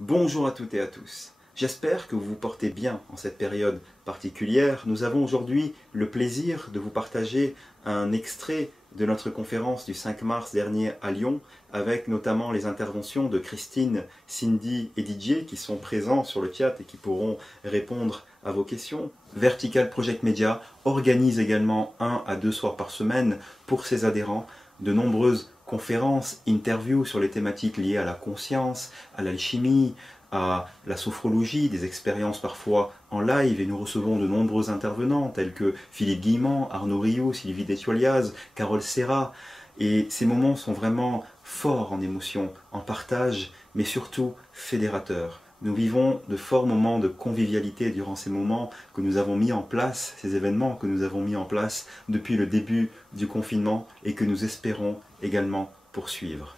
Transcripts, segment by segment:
Bonjour à toutes et à tous. J'espère que vous vous portez bien en cette période particulière. Nous avons aujourd'hui le plaisir de vous partager un extrait de notre conférence du 5 mars dernier à Lyon, avec notamment les interventions de Christine, Cindy et Didier qui sont présents sur le chat et qui pourront répondre à vos questions. Vertical Project Media organise également 1 à 2 soirs par semaine pour ses adhérents de nombreuses conférences, interviews sur les thématiques liées à la conscience, à l'alchimie, à la sophrologie, des expériences parfois en live, et nous recevons de nombreux intervenants tels que Philippe Guillemant, Arnaud Rioux, Sylvie Descholiaz, Carole Serra, et ces moments sont vraiment forts en émotion, en partage, mais surtout fédérateurs. Nous vivons de forts moments de convivialité durant ces moments que nous avons mis en place, ces événements que nous avons mis en place depuis le début du confinement et que nous espérons également poursuivre.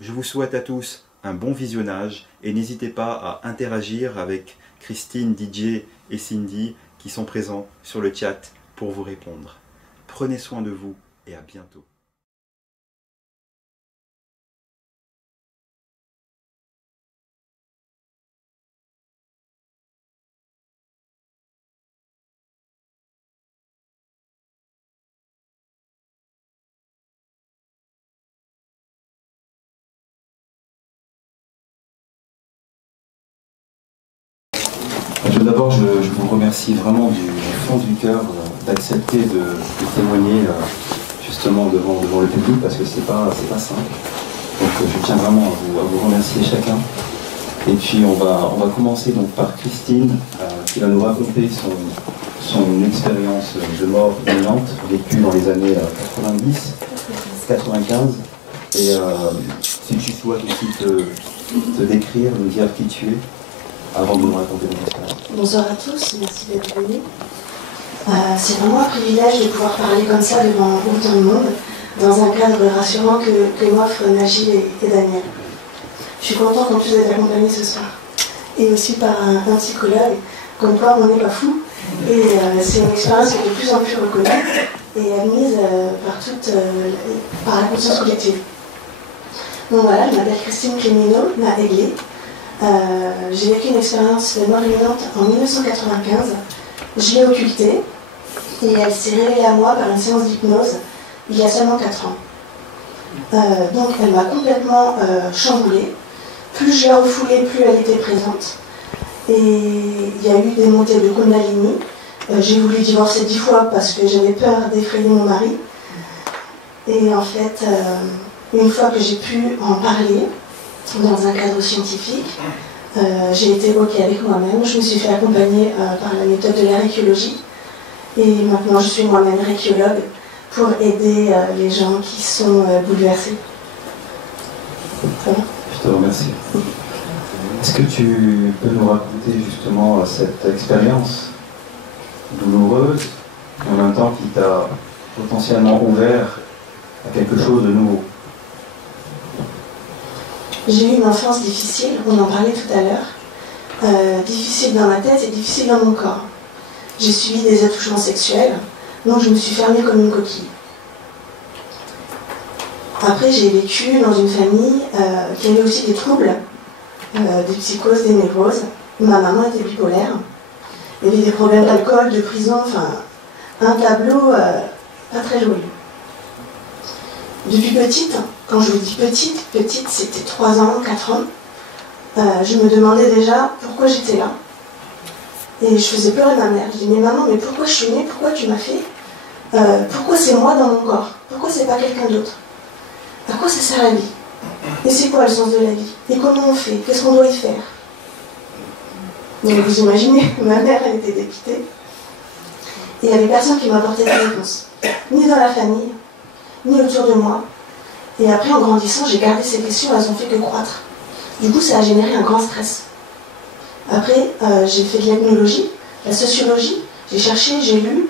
Je vous souhaite à tous un bon visionnage et n'hésitez pas à interagir avec Christine, Didier et Cindy qui sont présents sur le chat pour vous répondre. Prenez soin de vous et à bientôt. D'abord, je vous remercie vraiment du fond du cœur d'accepter de témoigner justement devant le public parce que c'est pas simple. Donc je tiens vraiment à vous remercier chacun. Et puis on va commencer donc par Christine qui va nous raconter son expérience de mort imminente vécue dans les années 90, 95. Et si tu souhaites aussi te décrire, nous dire qui tu es, avant de nous raconter ton expérience. Bonsoir à tous, merci d'être venus. C'est vraiment un privilège de pouvoir parler comme ça devant autant de monde, dans un cadre rassurant que m'offrent Najib et Daniel. Je suis contente en plus d'être accompagnée ce soir. Et aussi par un psychologue, comme quoi on n'est pas fou. Et c'est une expérience qui est de plus en plus reconnue et admise par la conscience collective. Donc voilà, je m'appelle Christine Clémineau, née Aiglé. J'ai vécu une expérience de mort imminente en 1995. Je l'ai occultée et elle s'est révélée à moi par une séance d'hypnose il y a seulement 4 ans. Donc elle m'a complètement chamboulée. Plus je la refoulais, plus elle était présente. Et il y a eu des montées de Kundalini. J'ai voulu divorcer 10 fois parce que j'avais peur d'effrayer mon mari. Et en fait, une fois que j'ai pu en parler, dans un cadre scientifique, j'ai été OK avec moi-même. Je me suis fait accompagner par la méthode de la réikiologie. Et maintenant, je suis moi-même réikiologue pour aider les gens qui sont bouleversés. Voilà. Je te remercie. Est-ce que tu peux nous raconter justement cette expérience douloureuse, et en même temps qui t'a potentiellement ouvert à quelque chose de nouveau? J'ai eu une enfance difficile, on en parlait tout à l'heure, difficile dans ma tête et difficile dans mon corps. J'ai subi des attouchements sexuels, donc je me suis fermée comme une coquille. Après, j'ai vécu dans une famille qui avait aussi des troubles, des psychoses, des névroses. Ma maman était bipolaire, il y avait des problèmes d'alcool, de prison, enfin, un tableau pas très joli. Depuis petite, quand je vous dis petite c'était 3 ans, 4 ans, je me demandais déjà pourquoi j'étais là. Et je faisais pleurer ma mère. Je disais, mais maman, mais pourquoi je suis née? Pourquoi tu m'as fait? Pourquoi c'est moi dans mon corps? Pourquoi c'est pas quelqu'un d'autre? À quoi ça sert la vie? Et c'est quoi le sens de la vie? Et comment on fait? Qu'est-ce qu'on doit y faire? Donc vous imaginez, ma mère, elle était dépitée. Et il n'y avait personne qui m'apportait des réponses. Ni dans la famille, ni autour de moi. Et après, en grandissant, j'ai gardé ces questions, elles ont fait que croître. Du coup, ça a généré un grand stress. Après, j'ai fait de l'ethnologie, la sociologie, j'ai cherché, j'ai lu,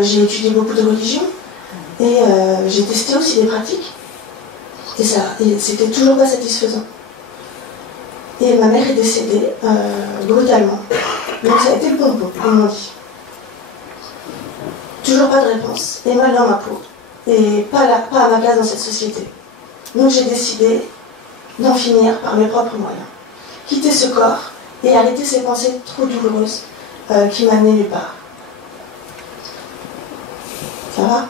j'ai étudié beaucoup de religions, et j'ai testé aussi des pratiques. Et c'était toujours pas satisfaisant. Et ma mère est décédée brutalement. Donc ça a été le bonbon, comme on dit. Toujours pas de réponse, et mal dans ma peau. Et pas à ma place dans cette société. Donc j'ai décidé d'en finir par mes propres moyens. quitter ce corps et arrêter ces pensées trop douloureuses qui m'amenaient nulle part. Ça va?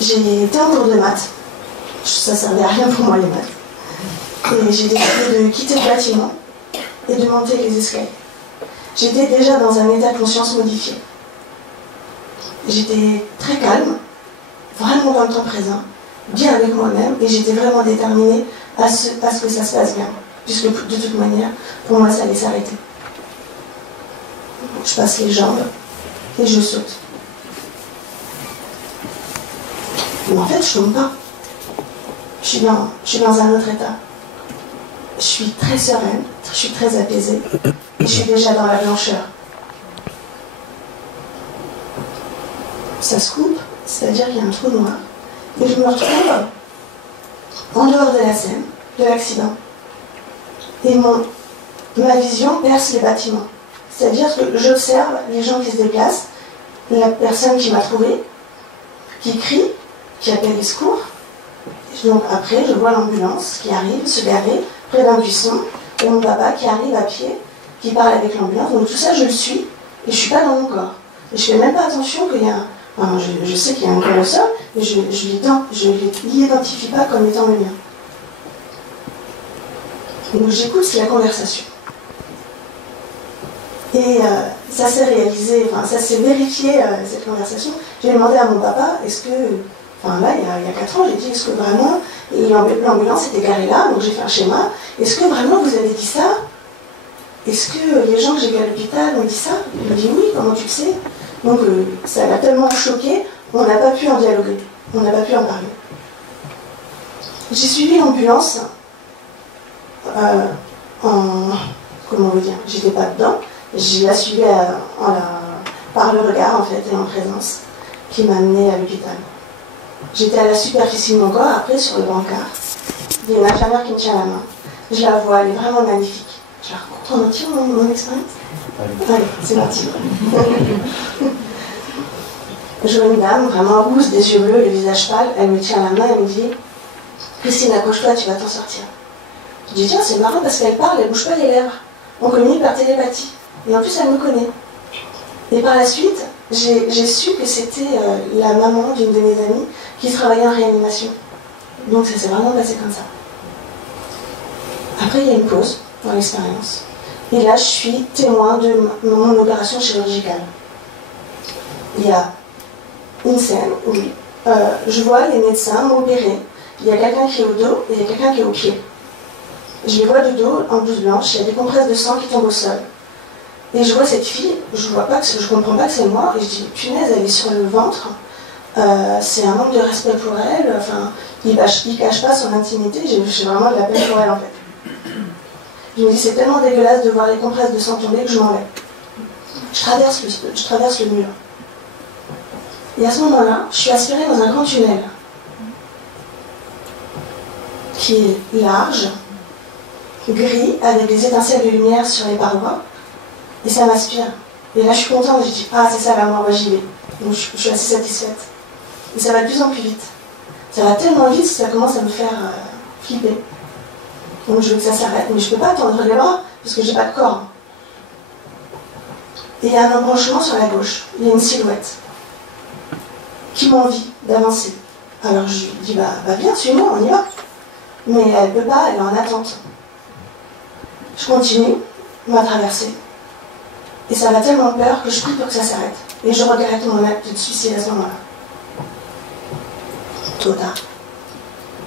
J'ai été en cours de maths. Ça servait à rien pour moi, les maths. Et j'ai décidé de quitter le bâtiment et de monter les escaliers. J'étais déjà dans un état de conscience modifié. J'étais très calme, vraiment dans le temps présent, bien avec moi-même, et j'étais vraiment déterminée à ce que ça se passe bien. Puisque de toute manière, pour moi, ça allait s'arrêter. Je passe les jambes et je saute. Mais en fait, je tombe pas. Je suis dans un autre état. Je suis très sereine, je suis très apaisée, et je suis déjà dans la blancheur. Ça se coupe, c'est-à-dire qu'il y a un trou noir, et je me retrouve en dehors de la scène, de l'accident. Et ma vision perce les bâtiments. C'est-à-dire que j'observe les gens qui se déplacent, la personne qui m'a trouvée, qui crie, qui appelle les secours. Donc après, je vois l'ambulance qui arrive, se garer près d'un buisson, et mon papa qui arrive à pied, qui parle avec l'ambulance. Donc tout ça, je le suis, et je ne suis pas dans mon corps. Et je ne fais même pas attention qu'il y a un... Enfin, je sais qu'il y a un corps au sol, mais je ne l'identifie pas comme étant le mien. Donc j'écoute la conversation. Et ça s'est réalisé, enfin ça s'est vérifié, cette conversation. J'ai demandé à mon papa, est-ce que... Enfin là, il y a 4 ans, j'ai dit, est-ce que vraiment l'ambulance était garée là, donc j'ai fait un schéma. Est-ce que vraiment vous avez dit ça? Est-ce que les gens que j'ai vus à l'hôpital ont dit ça? Il m'a dit oui, comment tu le sais? Donc ça l'a tellement choqué, on n'a pas pu en dialoguer, on n'a pas pu en parler. J'ai suivi l'ambulance comment vous dire, j'étais pas dedans, je la suivais par le regard en fait et en présence qui m'a amenée à l'hôpital. J'étais à la superficie de mon corps, après sur le brancard, il y a une infirmière qui me tient la main. Je la vois, elle est vraiment magnifique. Je la raconte en entier mon expérience. Allez, c'est parti. Je vois une dame vraiment rousse, des yeux bleus, le visage pâle, elle me tient la main et me dit « Christine, accroche-toi, tu vas t'en sortir. » Je dis « Tiens, c'est marrant parce qu'elle parle, elle bouge pas les lèvres. On communique par télépathie. Et en plus, elle me connaît. » Et par la suite, j'ai su que c'était la maman d'une de mes amies qui travaillait en réanimation. Donc ça s'est vraiment passé comme ça. Après, il y a une pause dans l'expérience. Et là, je suis témoin de mon opération chirurgicale. Il y a une scène où je vois les médecins m'opérer. Il y a quelqu'un qui est au dos et il y a quelqu'un qui est au pied. Je les vois de dos en blouse blanche, il y a des compresses de sang qui tombent au sol. Et je vois cette fille, je comprends pas que c'est moi, et je dis, punaise, elle est sur le ventre, c'est un manque de respect pour elle, enfin, il cache pas son intimité, j'ai vraiment de la peine pour elle en fait. Je me dis, c'est tellement dégueulasse de voir les compresses de sang tomber que je m'en vais. Je traverse le mur. Et à ce moment-là, je suis aspirée dans un grand tunnel qui est large, gris, avec des étincelles de lumière sur les parois, et ça m'aspire. Et là, je suis contente, je dis, ah, c'est ça la mort, moi j'y vais. Donc je suis assez satisfaite. Et ça va de plus en plus vite. Ça va tellement vite que ça commence à me faire flipper. Donc je veux que ça s'arrête, mais je ne peux pas tendre les bras, parce que j'ai pas de corps. Et il y a un embranchement sur la gauche, il y a une silhouette qui m'envie d'avancer. Alors je lui dis, bah viens, suis-moi, on y va. Mais elle ne peut pas, elle est en attente. Je continue ma traversée. Et ça m'a tellement peur que je prie pour que ça s'arrête. Et je regrette mon acte de suicide à ce moment-là. Trop tard.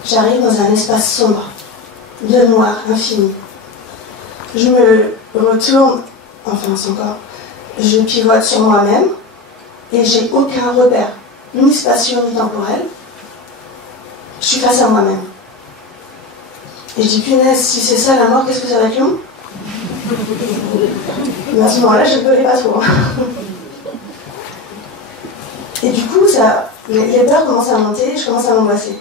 J'arrive dans un espace sombre, de noir infini. Je me retourne, enfin son corps, je pivote sur moi-même et j'ai aucun repère, ni spatial ni temporel. Je suis face à moi-même. Et je dis, punaise, si c'est ça la mort, qu'est-ce que ça va être long? Mais à ce moment-là, je ne pleurais pas trop. Et du coup, les peurs commencent à monter, je commence à m'angoisser.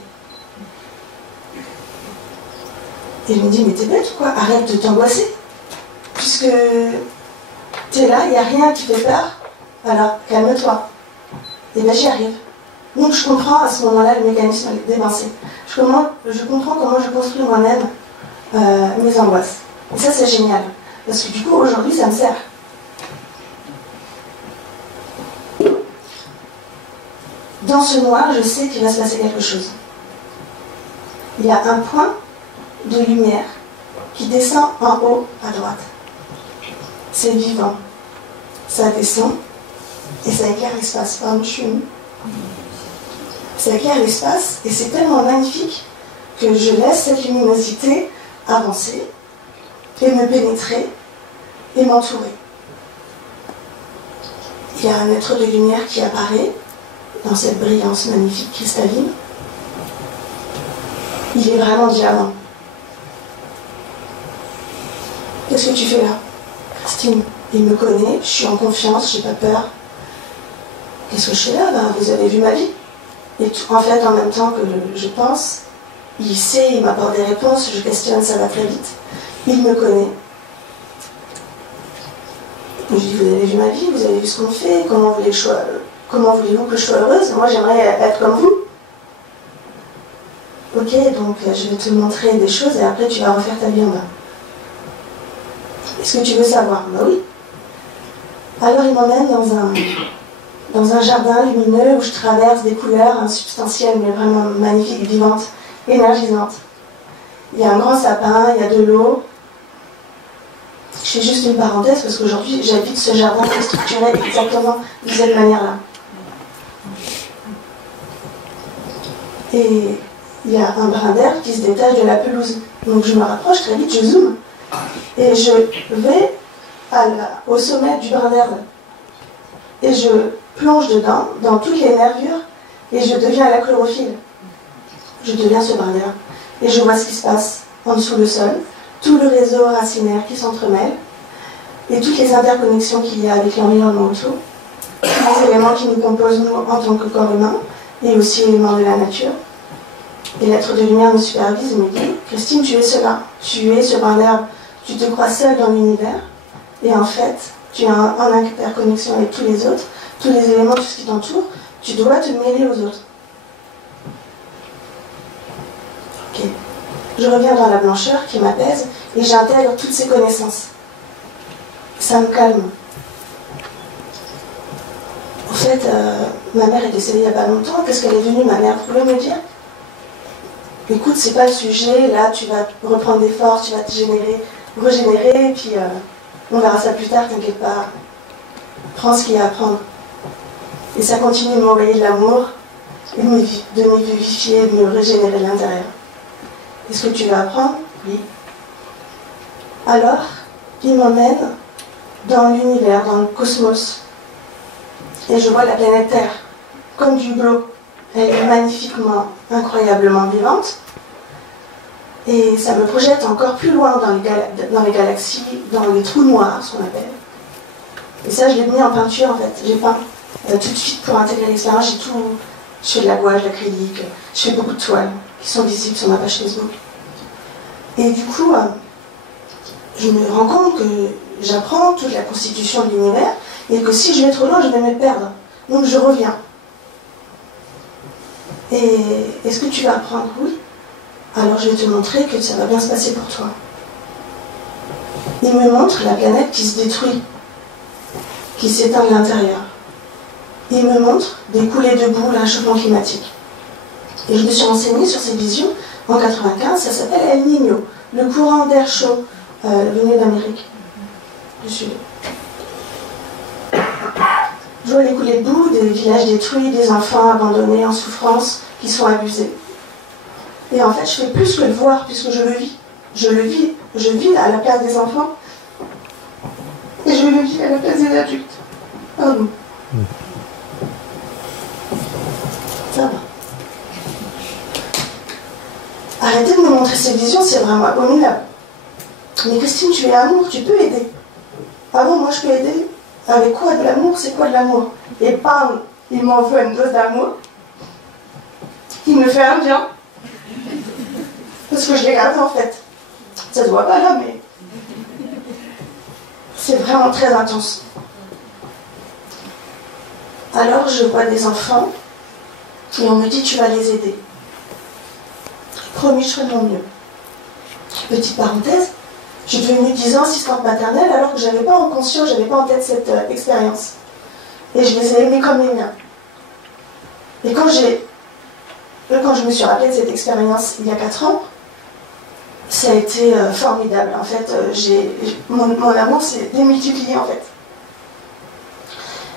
Et je me dis, mais t'es bête ou quoi? Arrête de t'angoisser. Puisque t'es là, il n'y a rien qui fait peur, alors calme-toi. Et bien j'y arrive. Donc je comprends à ce moment-là le mécanisme des pensées. Je comprends comment je construis moi-même mes angoisses. Et ça, c'est génial. Parce que du coup, aujourd'hui, ça me sert. Dans ce noir, je sais qu'il va se passer quelque chose. Il y a un point de lumière qui descend en haut à droite. C'est vivant. Ça descend et ça éclaire l'espace. Ça éclaire l'espace et c'est tellement magnifique que je laisse cette luminosité avancer et me pénétrer et m'entourer. Il y a un être de lumière qui apparaît dans cette brillance magnifique cristalline. Il est vraiment diamant. Qu'est-ce que tu fais là, Christine? Il me connaît, je suis en confiance, j'ai pas peur. Qu'est-ce que je fais là? Vous avez vu ma vie. Et tout, en fait, en même temps que je pense, il sait, il m'apporte des réponses, je questionne, ça va très vite. Il me connaît. Je lui dis, vous avez vu ma vie, vous avez vu ce qu'on fait, comment voulez-vous que je sois heureuse? Moi, j'aimerais être comme vous. Ok, donc je vais te montrer des choses et après tu vas refaire ta vie en bas. Est-ce que tu veux savoir? Bah oui. Alors il m'emmène dans un jardin lumineux où je traverse des couleurs insubstantielles mais vraiment magnifiques, vivantes, énergisantes. Il y a un grand sapin, il y a de l'eau. Je fais juste une parenthèse parce qu'aujourd'hui j'habite ce jardin qui est structuré exactement de cette manière-là. Et il y a un brin d'herbe qui se détache de la pelouse. Donc je me rapproche très vite, je zoome. Et je vais au sommet du brin d'herbe. Et je plonge dedans, dans toutes les nervures, et je deviens la chlorophylle. Je deviens ce brin d'herbe. Et je vois ce qui se passe en dessous le sol, tout le réseau racinaire qui s'entremêle, et toutes les interconnexions qu'il y a avec l'environnement autour, tous les éléments qui nous composent, nous, en tant que corps humain, et aussi éléments de la nature. Et l'être de lumière me supervise et me dit, Christine, tu es cela, tu es ce brin d'herbe, tu te crois seule dans l'univers, et en fait, tu es en interconnexion avec tous les autres, tous les éléments, tout ce qui t'entoure, tu dois te mêler aux autres. Ok. Je reviens dans la blancheur qui m'apaise et j'intègre toutes ces connaissances. Ça me calme. En fait, ma mère est décédée il n'y a pas longtemps. Qu'est-ce qu'elle est devenue, ma mère? Vous pouvez me dire? Écoute, c'est pas le sujet. Là, tu vas reprendre des forces, tu vas te régénérer, et puis on verra ça plus tard, t'inquiète pas. Prends ce qu'il y a à prendre. Et ça continue de m'envoyer de l'amour, et de me vivifier, de me régénérer de l'intérieur. Est-ce que tu veux apprendre? Oui. Alors, il m'emmène dans l'univers, dans le cosmos. Et je vois la planète Terre, comme du glow. Elle est magnifiquement, incroyablement vivante. Et ça me projette encore plus loin dans les galaxies, dans les trous noirs, ce qu'on appelle. Et ça, je l'ai mis en peinture, en fait. J'ai peint tout de suite pour intégrer l'expérience. Je fais de la gouache, de l'acrylique, je fais beaucoup de toiles qui sont visibles sur ma page Facebook. Et du coup, je me rends compte que j'apprends toute la constitution de l'univers et que si je vais trop loin, je vais me perdre. Donc je reviens. Et est-ce que tu vas apprendre? Oui. Alors je vais te montrer que ça va bien se passer pour toi. Il me montre la planète qui se détruit, qui s'éteint de l'intérieur. Il me montre des coulées de boue, l'réchauffement climatique. Et je me suis renseignée sur ces visions. En 1995, ça s'appelle El Niño, le courant d'air chaud venu d'Amérique du Sud. Je vois les coulées de boue, des villages détruits, des enfants abandonnés en souffrance, qui sont abusés. Et en fait, je fais plus que le voir, puisque je le vis. Je le vis. Je vis à la place des enfants. Et je le vis à la place des adultes. Pardon. Ça va. Arrêtez de me montrer ces visions, c'est vraiment abominable. Mais Christine, tu es amour, tu peux aider. Ah bon, moi je peux aider? Avec quoi? De l'amour? C'est quoi de l'amour? Et bam, il m'envoie une dose d'amour. Il me fait un bien. Parce que je l'ai gardé en fait. Ça se voit pas là, mais c'est vraiment très intense. Alors je vois des enfants Et on me dit, tu vas les aider. Promis, je ferai de mon mieux. Petite parenthèse, je suis devenue 10 ans assistante maternelle alors que je n'avais pas en conscience, je n'avais pas en tête cette expérience. Et je les ai aimés comme les miens. Et quand je me suis rappelée de cette expérience il y a 4 ans, ça a été formidable. En fait, mon amour s'est démultiplié en fait.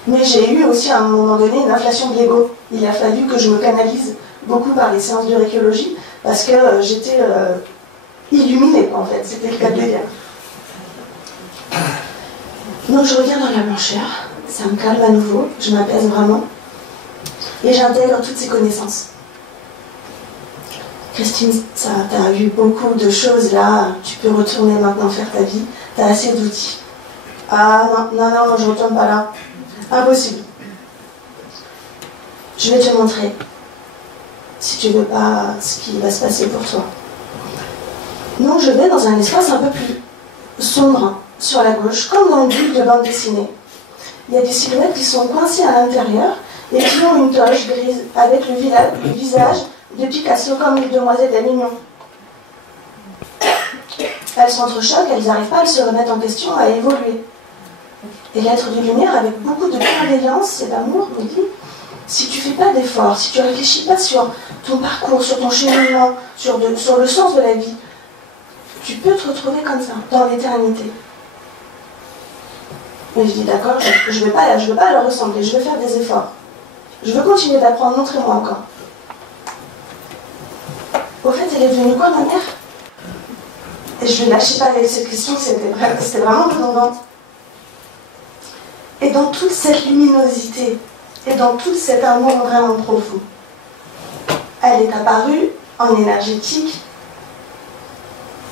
Mais j'ai eu aussi à un moment donné une inflation de l'ego. Il a fallu que je me canalise beaucoup par les séances de récologie parce que j'étais illuminée en fait, c'était le cas de le dire. Donc je reviens dans la blancheur, ça me calme à nouveau, je m'apaise vraiment et j'intègre toutes ces connaissances. Christine, tu as vu beaucoup de choses là, tu peux retourner maintenant faire ta vie, tu as assez d'outils. Ah non, je ne retourne pas là. Impossible. Je vais te montrer, si tu veux pas, ce qui va se passer pour toi. Non, je vais dans un espace un peu plus sombre, sur la gauche, comme dans une bulle de bande dessinée. Il y a des silhouettes qui sont coincées à l'intérieur et qui ont une toge grise avec le visage de Picasso comme les demoiselles d'Avignon. Elles s'entrechoquent, elles n'arrivent pas à se remettre en question, à évoluer. Et l'être de lumière, avec beaucoup de bienveillance et d'amour, me dit, si tu ne fais pas d'efforts, si tu ne réfléchis pas sur ton parcours, sur ton cheminement, sur le sens de la vie, tu peux te retrouver comme ça, dans l'éternité. Et je dis, d'accord, je ne veux pas leur ressembler, je veux faire des efforts. Je veux continuer d'apprendre, montrez-moi encore. Au fait, elle est devenue quoi, ma mère? Et je ne lâchais pas avec cette question, c'était vraiment redondante. Et dans toute cette luminosité, et dans tout cet amour vraiment profond, elle est apparue en énergétique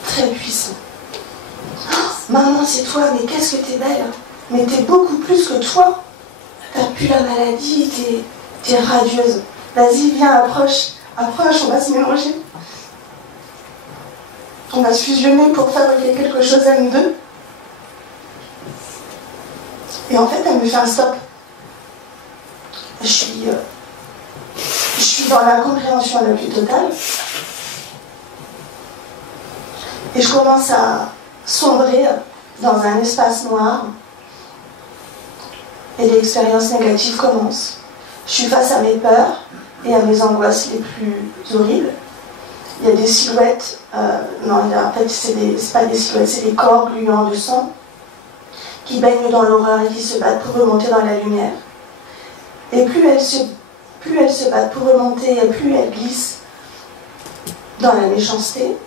très puissant. Oh, maman, c'est toi, mais qu'est-ce que t'es belle. Mais t'es beaucoup plus que toi. T'as plus la maladie, t'es radieuse. Vas-y, viens, approche, on va se mélanger. On va se fusionner pour fabriquer quelque chose à nous deux. Et en fait, elle me fait un stop. Je suis dans l'incompréhension la plus totale. Et je commence à sombrer dans un espace noir. Et l'expérience négative commence. Je suis face à mes peurs et à mes angoisses les plus horribles. Il y a des silhouettes, en fait, c'est pas des silhouettes, c'est des corps gluants de sang qui baignent dans l'horreur et qui se battent pour remonter dans la lumière. Et plus elles se battent pour remonter, et plus elles glissent dans la méchanceté.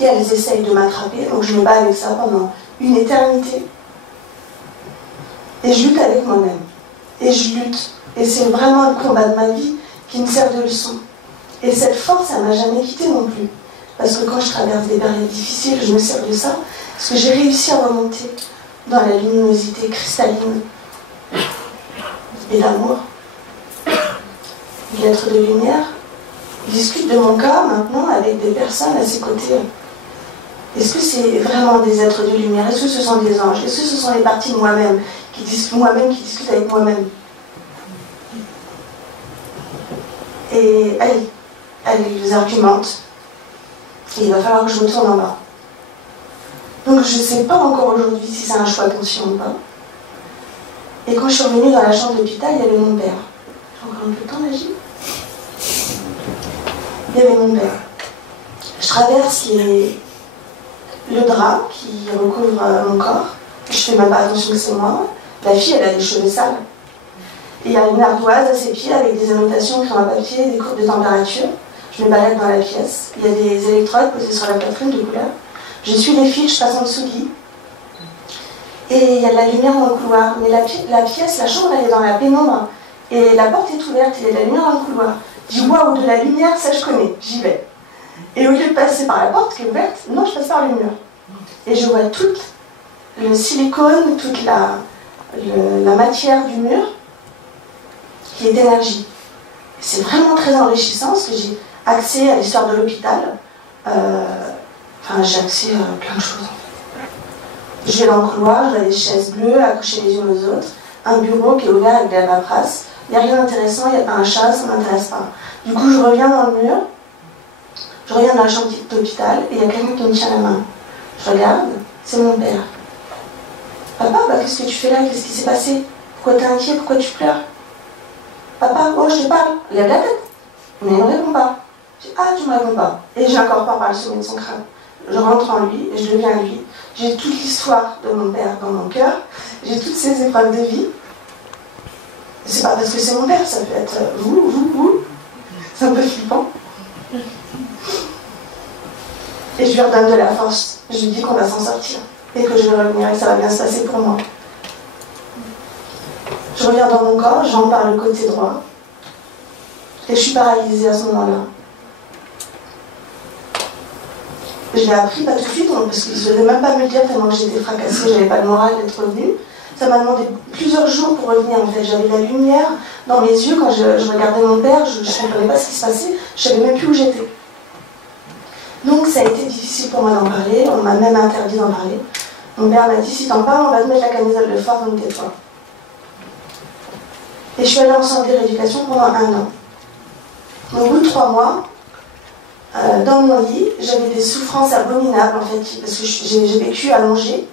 Et elles essayent de m'attraper, donc je me bats avec ça pendant une éternité. Et je lutte avec moi-même. Et je lutte. Et c'est vraiment le combat de ma vie qui me sert de leçon. Et cette force, elle ne m'a jamais quittée non plus. Parce que quand je traverse des périodes difficiles, je me sers de ça. Parce que j'ai réussi à remonter dans la luminosité cristalline et l'amour. L'être de lumière discute de mon cas maintenant avec des personnes à ses côtés. Est-ce que c'est vraiment des êtres de lumière? Est-ce que ce sont des anges? Est-ce que ce sont les parties de moi-même qui discutent avec moi-même? Et elles argumentent. Et il va falloir que je me tourne en bas. Donc je ne sais pas encore aujourd'hui si c'est un choix conscient ou pas. Et quand je suis revenue dans la chambre d'hôpital, il y avait mon père. J'ai encore un peu de temps, Magie? Il y avait mon père. Je traverse le drap qui recouvre mon corps. Je fais même pas attention que c'est moi. La fille, elle a des cheveux sales. Et il y a une ardoise à ses pieds avec des annotations écrites en papier, des courbes de température. Je me balade dans la pièce. Il y a des électrodes posées sur la poitrine de couleur. Je suis les fils, je passe en dessous du lit. Et il y a de la lumière dans le couloir. Mais la pièce, la chambre, elle est dans la pénombre. Et la porte est ouverte, il y a de la lumière dans le couloir. Je dis, waouh, de la lumière, ça je connais, j'y vais. Et au lieu de passer par la porte qui est ouverte, non, je passe par le mur. Et je vois tout le silicone, toute la matière du mur qui est énergie. C'est vraiment très enrichissant parce que j'ai accès à l'histoire de l'hôpital. J'ai accès à plein de choses en fait. Je vais dans le couloir, je vois des chaises bleues accrochées les unes aux autres, un bureau qui est ouvert avec de la paperasse, Il n'y a rien d'intéressant, il n'y a pas un chat, ça ne m'intéresse pas. Du coup, je reviens dans le mur, je reviens dans la chambre d'hôpital et il y a quelqu'un qui me tient la main. Je regarde, c'est mon père. Papa, bah, qu'est-ce que tu fais là? Qu'est-ce qui s'est passé? Pourquoi t'es inquiet? Pourquoi tu pleures? Papa, oh, je te parle, lève la tête. Mais il ne me répond pas. Je dis, ah, tu ne me réponds pas. Et j'incorpore par le sommet de son crâne. Je rentre en lui et je deviens lui. J'ai toute l'histoire de mon père dans mon cœur. J'ai toutes ses épreuves de vie. C'est pas parce que c'est mon père, ça peut être vous. C'est un peu flippant. Et je lui redonne de la force. Je lui dis qu'on va s'en sortir. Et que je vais revenir et que ça va bien se passer pour moi. Je reviens dans mon corps, j'en par le côté droit. Et je suis paralysée à ce moment-là. Je l'ai appris pas tout de suite, parce qu'il ne faisait même pas me le dire tellement que j'étais fracassée, j'avais pas le moral d'être revenue. Ça m'a demandé plusieurs jours pour revenir en fait. J'avais la lumière dans mes yeux quand je regardais mon père, je ne comprenais pas ce qui se passait, je ne savais même plus où j'étais. Donc ça a été difficile pour moi d'en parler, on m'a même interdit d'en parler. Mon père m'a dit, si t'en parles, on va te mettre la camisole de force, donc tais-toi. Et je suis allée en centre de rééducation pendant 1 an. Au bout de 3 mois, dans mon lit, j'avais des souffrances abominables en fait, parce que j'ai vécu allongée.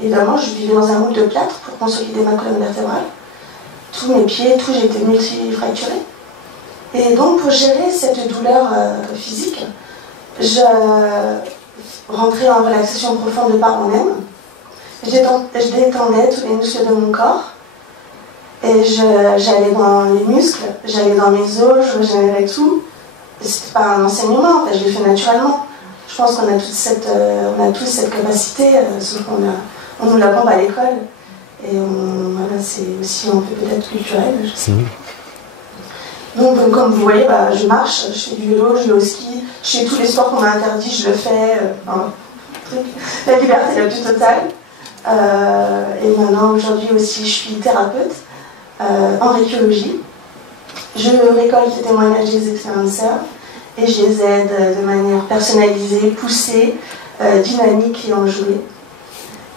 Évidemment, je vivais dans un moule de plâtre pour consolider ma colonne vertébrale. Tous mes pieds, tout, j'étais multifracturée. Et donc, pour gérer cette douleur physique, je rentrais en relaxation profonde de par moi-même. Je détendais tous les muscles de mon corps. Et j'allais dans les muscles, j'allais dans mes os, je régénérais tout. C'était pas un enseignement, en fait, je l'ai fait naturellement. Je pense qu'on a tous cette capacité, sauf qu'on on nous l'apprend pas à l'école. Et voilà, c'est aussi un peu peut-être culturel, je sais. Donc, comme vous voyez, bah, je marche, je fais du vélo, je vais au ski, je fais tous les sports qu'on m'a interdits, je le fais. La liberté la plus totale. Et maintenant, aujourd'hui aussi, je suis thérapeute en récologie. Je récolte les témoignages des expérienceurs et je les aide de manière personnalisée, poussée, dynamique et enjouée.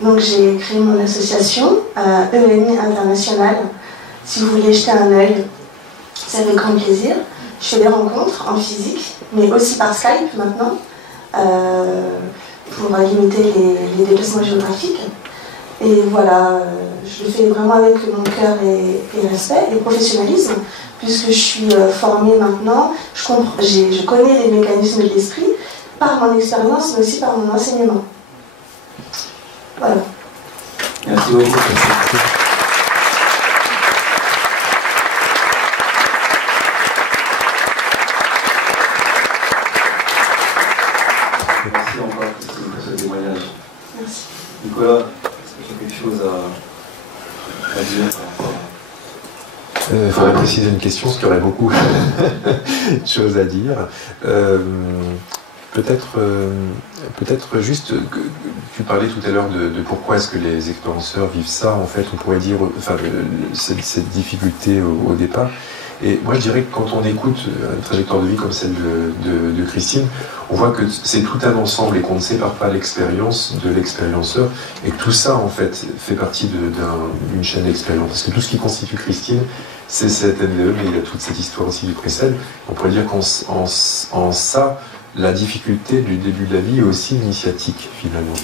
Donc j'ai créé mon association, EMI International. Si vous voulez jeter un œil, c'est avec grand plaisir. Je fais des rencontres en physique, mais aussi par Skype maintenant, pour limiter les déplacements géographiques. Et voilà, je le fais vraiment avec mon cœur et respect et professionnalisme, puisque je suis formée maintenant, je connais les mécanismes de l'esprit par mon expérience, mais aussi par mon enseignement. Voilà. Merci beaucoup. Merci encore, Christine, pour ce témoignage. Merci. Nicolas, est-ce que tu as quelque chose à dire? Il faudrait préciser une question, parce qu'il y aurait beaucoup de choses à dire. Peut-être juste, tu parlais tout à l'heure de pourquoi est-ce que les expérienceurs vivent ça, en fait, on pourrait dire, enfin, cette difficulté au départ. Et moi je dirais que quand on écoute une trajectoire de vie comme celle de Christine, on voit que c'est tout un ensemble et qu'on ne sépare pas l'expérience de l'expérienceur, et que tout ça en fait fait partie d'une chaîne d'expérience. Parce que tout ce qui constitue Christine, c'est cette NDE, mais il y a toute cette histoire aussi qui précède. On pourrait dire qu'en ça, la difficulté du début de la vie est aussi initiatique finalement.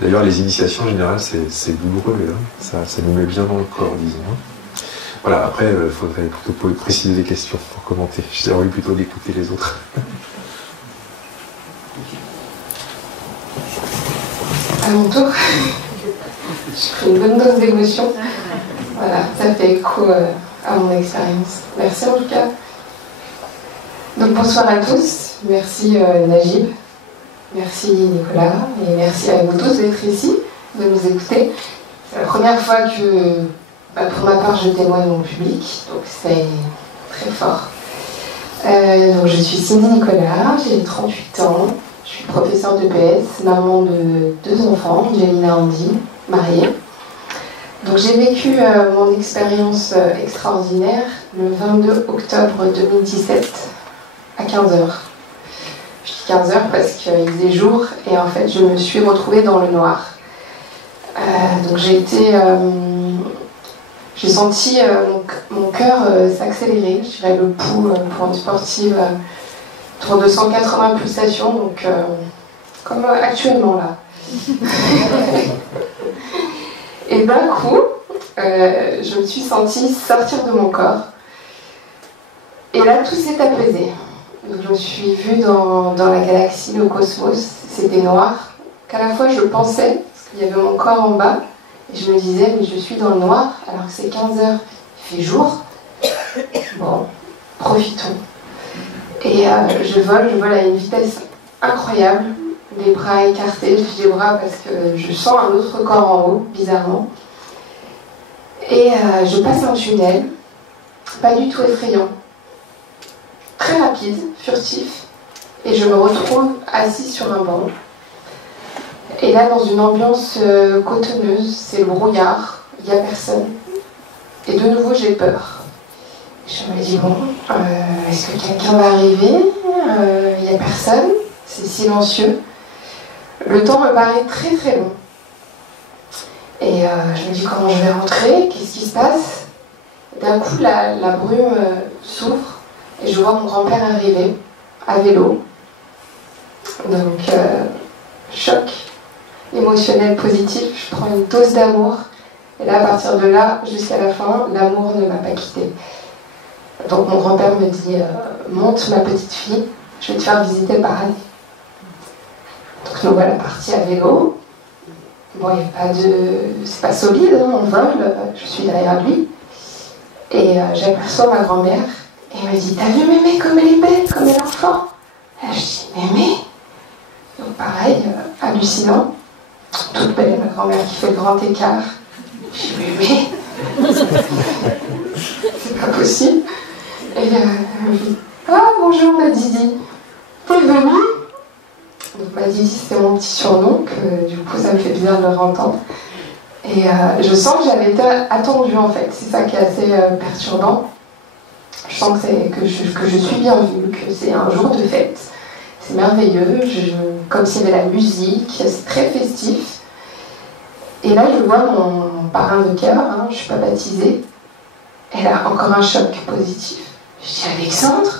D'ailleurs les initiations en général c'est douloureux, hein. Ça nous met bien dans le corps, disons. Voilà, après, il faudrait plutôt préciser les questions pour commenter. J'ai envie plutôt d'écouter les autres. À mon tour, je prends une bonne dose d'émotion. Voilà, ça fait écho à mon expérience. Merci en tout cas. Donc bonsoir à tous. Merci Najib. Merci Nicolas. Et merci à vous tous d'être ici, de nous écouter. C'est la première fois que... pour ma part, je témoigne en public, donc c'est très fort. Donc je suis Cindy Nicolas, j'ai 38 ans, je suis professeure d'EPS, maman de 2 enfants, Jelina et Andy, mariée. Donc j'ai vécu mon expérience extraordinaire le 22 octobre 2017 à 15h. Je dis 15h parce qu'il faisait jour et en fait je me suis retrouvée dans le noir. Donc j'ai été... j'ai senti mon cœur s'accélérer, je dirais le pouls pour une sportive, autour de 180 pulsations, donc comme actuellement là. Et d'un coup, je me suis sentie sortir de mon corps. Et là, tout s'est apaisé. Donc, je me suis vue dans la galaxie, le cosmos. C'était noir. Qu'à la fois, je pensais, parce qu'il y avait mon corps en bas, et je me disais, mais je suis dans le noir, alors que c'est 15 heures, il fait jour. Bon, profitons. Et je vole à une vitesse incroyable, les bras écartés, je lève les bras parce que je sens un autre corps en haut, bizarrement. Et je passe un tunnel, pas du tout effrayant, très rapide, furtif, et je me retrouve assise sur un banc. Et là, dans une ambiance cotonneuse, c'est le brouillard, il n'y a personne. Et de nouveau, j'ai peur. Je me dis, bon, est-ce que quelqu'un va arriver? Il n'y a personne, c'est silencieux. Le temps me paraît très très long. Et je me dis, comment je vais rentrer? Qu'est-ce qui se passe? D'un coup, la brume s'ouvre et je vois mon grand-père arriver à vélo. Donc, choc émotionnel positif, je prends une dose d'amour. Et là, à partir de là, jusqu'à la fin, l'amour ne m'a pas quittée. Donc mon grand-père me dit, monte ma petite fille, je vais te faire visiter le paradis. Donc nous voilà partis à vélo. Bon, il n'y a pas de... c'est pas solide, hein, on vole, je suis derrière lui. Et j'aperçois ma grand-mère, et elle me dit, t'as vu Mémé comme elle est belle, comme elle est enfant? Et je dis, Mémé? Donc pareil, hallucinant. Toute belle, ma grand-mère qui fait le grand écart. Je dis, Mémé? C'est pas possible. Et elle me dit, ah bonjour ma Didi, t'es venue? Donc ma Didi c'était mon petit surnom, que du coup ça me fait bizarre de le entendre. Et je sens que j'avais été attendue en fait, c'est ça qui est assez perturbant. Je sens que je suis bienvenue, que c'est un jour de fête. C'est merveilleux, comme s'il y avait la musique, c'est très festif. Et là je vois mon parrain de cœur, hein, je ne suis pas baptisée. Et là encore un choc positif. Je dis Alexandre.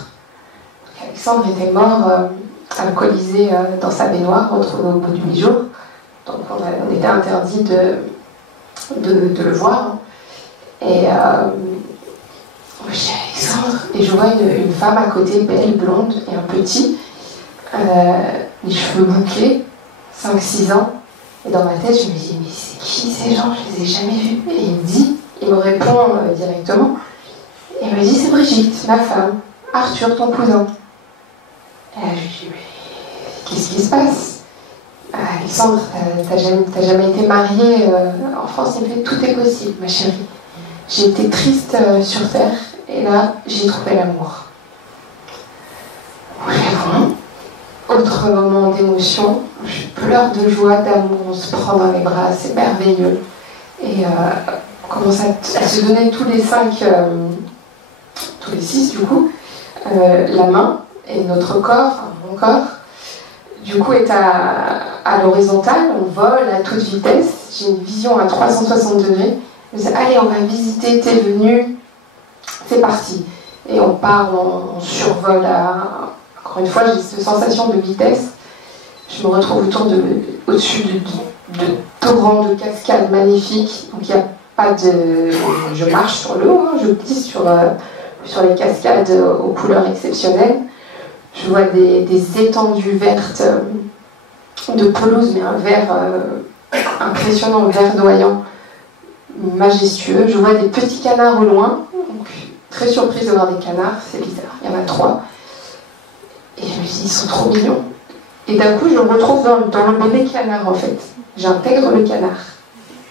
Alexandre était mort alcoolisé dans sa baignoire, retrouvé au bout de 8 jours. Donc on était interdit de le voir. Et je dis Alexandre. Et je vois une femme à côté, belle, blonde, et un petit, les cheveux bouclés, 5-6 ans. Et dans ma tête, je me dis, mais c'est qui ces gens? Je les ai jamais vus. Et il me répond directement. Et il me dit, c'est Brigitte, ma femme. Arthur, ton cousin. Et là, je lui dis, mais qu'est-ce qui se passe? Alexandre, t'as jamais été mariée en France? Il me fait, tout est possible, ma chérie. J'ai été triste sur Terre, et là, j'ai trouvé l'amour. Bon. Autre moment d'émotion, je pleure de joie, d'amour, on se prend dans les bras, c'est merveilleux. Et on commence à se donner tous les 6 du coup, la main et notre corps, enfin mon corps, du coup est à l'horizontale, on vole à toute vitesse, j'ai une vision à 360 degrés, je me dis allez on va visiter, t'es venu, c'est parti. Et on part, on survole encore une fois j'ai cette sensation de vitesse, je me retrouve au-dessus de torrents de cascades magnifiques, donc il n'y a pas de... Je marche sur l'eau, hein, je glisse sur les cascades aux couleurs exceptionnelles. Je vois des étendues vertes de pelouse, mais un vert impressionnant, verdoyant, majestueux. Je vois des petits canards au loin, donc très surprise de voir des canards, c'est bizarre, il y en a 3. Et je me dis, ils sont trop mignons. Et d'un coup, je me retrouve dans le bébé canard en fait. J'intègre le canard.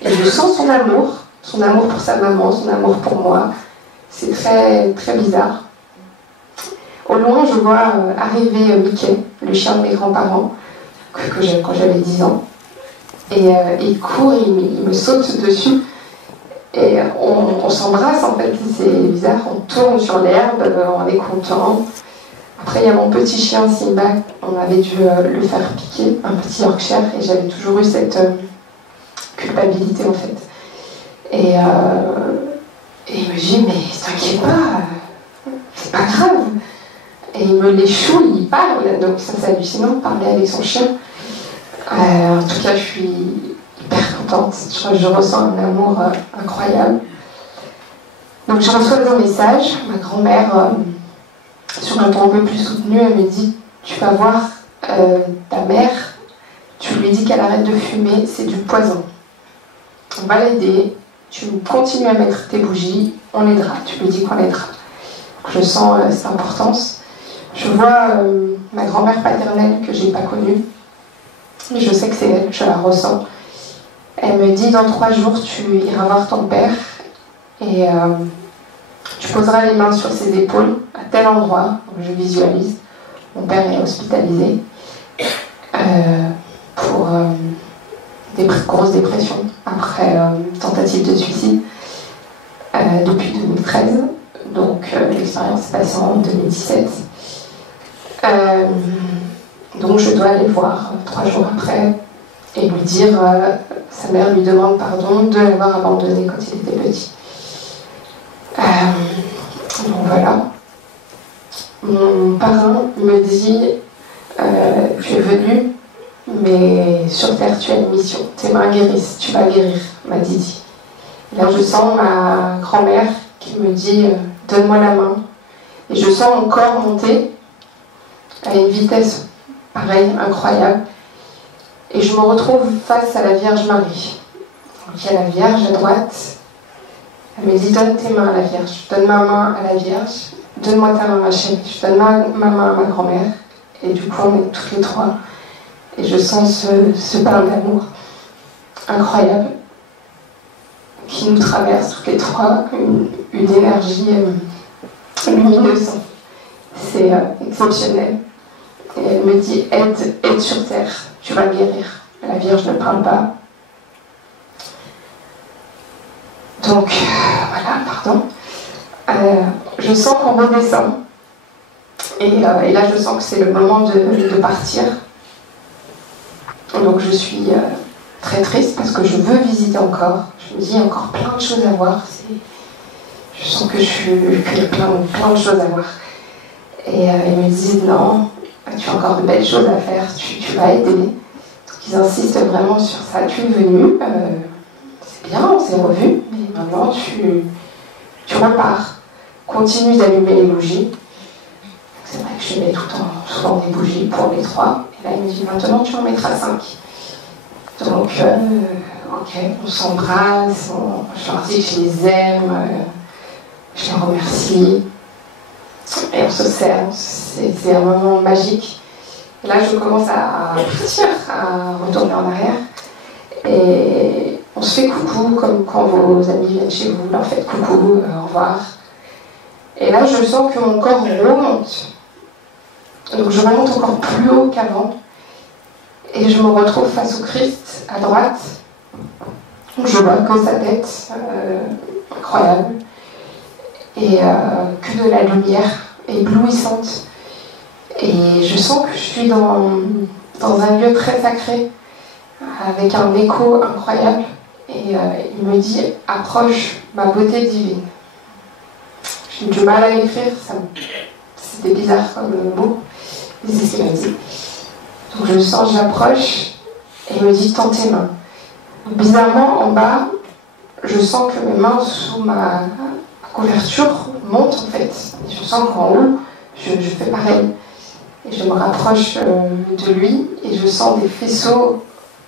Et je sens son amour pour sa maman, son amour pour moi. C'est très, très bizarre. Au loin, je vois arriver Mickey, le chien de mes grands-parents, que j'ai quand j'avais 10 ans. Et il court, il me saute dessus. Et on s'embrasse en fait, c'est bizarre. On tourne sur l'herbe, on est content. Après, il y a mon petit chien Simba, on avait dû le faire piquer, un petit Yorkshire, et j'avais toujours eu cette culpabilité en fait. Et Et il me dit, mais t'inquiète pas, c'est pas grave. Et il me l'échoue, il parle, donc ça c'est hallucinant, parler avec son chien. En tout cas, je suis hyper contente, je ressens un amour incroyable. Donc je reçois un message, ma grand-mère, sur un ton un peu plus soutenu, elle me dit, tu vas voir ta mère, tu lui dis qu'elle arrête de fumer, c'est du poison. On va l'aider, tu continues à mettre tes bougies, on l'aidera, tu lui dis qu'on l'aidera. Je sens cette importance. Je vois ma grand-mère paternelle que j'ai pas connue, mais je sais que c'est elle, je la ressens. Elle me dit, dans 3 jours, tu iras voir ton père et tu poseras les mains sur ses épaules à tel endroit. Donc je visualise. Mon père est hospitalisé pour des grosses dépressions après tentative de suicide depuis 2013. Donc l'expérience s'est passée en 2017. Donc je dois aller le voir 3 jours après et lui dire, sa mère lui demande pardon de l'avoir abandonné quand il était petit. Donc voilà. Mon parrain me dit, tu es venu, mais sur terre tu as une mission. Tes mains guérissent, tu vas guérir, m'a dit. Et là je sens ma grand-mère qui me dit, donne-moi la main. Et je sens mon corps monter à une vitesse pareille, incroyable. Et je me retrouve face à la Vierge Marie. Donc il y a la Vierge à droite. Elle me dit, donne tes mains à la Vierge. Donne ma main à la Vierge. Donne-moi ta main, ma chérie. Je donne ma main à ma grand-mère. Et du coup, on est toutes les 3. Et je sens ce bain d'amour incroyable qui nous traverse toutes les 3. Une énergie lumineuse. C'est exceptionnel. Et elle me dit, aide sur terre, tu vas guérir. La Vierge ne parle pas. Donc, voilà, pardon. Je sens qu'on redescend. Et là, je sens que c'est le moment de partir. Donc, je suis très triste parce que je veux visiter encore. Je me dis, il y a encore plein de choses à voir. Je sens qu'il y a plein de choses à voir. Et ils me disent, non, tu as encore de belles choses à faire, tu vas aider. Donc, ils insistent vraiment sur ça. Tu es venu, c'est bien, on s'est revus, mais maintenant, tu repars. Continue d'allumer les bougies. C'est vrai que je mets souvent des bougies pour les 3. Et là, il me dit, maintenant, tu en mettras 5. Donc, ok, on s'embrasse, je leur dis que je les aime, je les remercie. Et on se serre, c'est un moment magique. Et là, je commence à partir, à retourner en arrière. Et on se fait coucou, comme quand vos amis viennent chez vous, leur faites coucou, au revoir. Et là, je sens que mon corps remonte. Donc je remonte encore plus haut qu'avant. Et je me retrouve face au Christ, à droite. Je vois que sa tête, incroyable. Et que de la lumière éblouissante. Et je sens que je suis dans un lieu très sacré, avec un écho incroyable. Et il me dit, approche ma beauté divine. J'ai du mal à l'écrire, c'était bizarre comme mot, mais c'est ce qu'il m'a dit. Donc je sens, j'approche, et il me dit, tends tes mains. Bizarrement, en bas, je sens que mes mains sous ma couverture montent en fait. Et je sens qu'en haut, je fais pareil. Et je me rapproche de lui, et je sens des faisceaux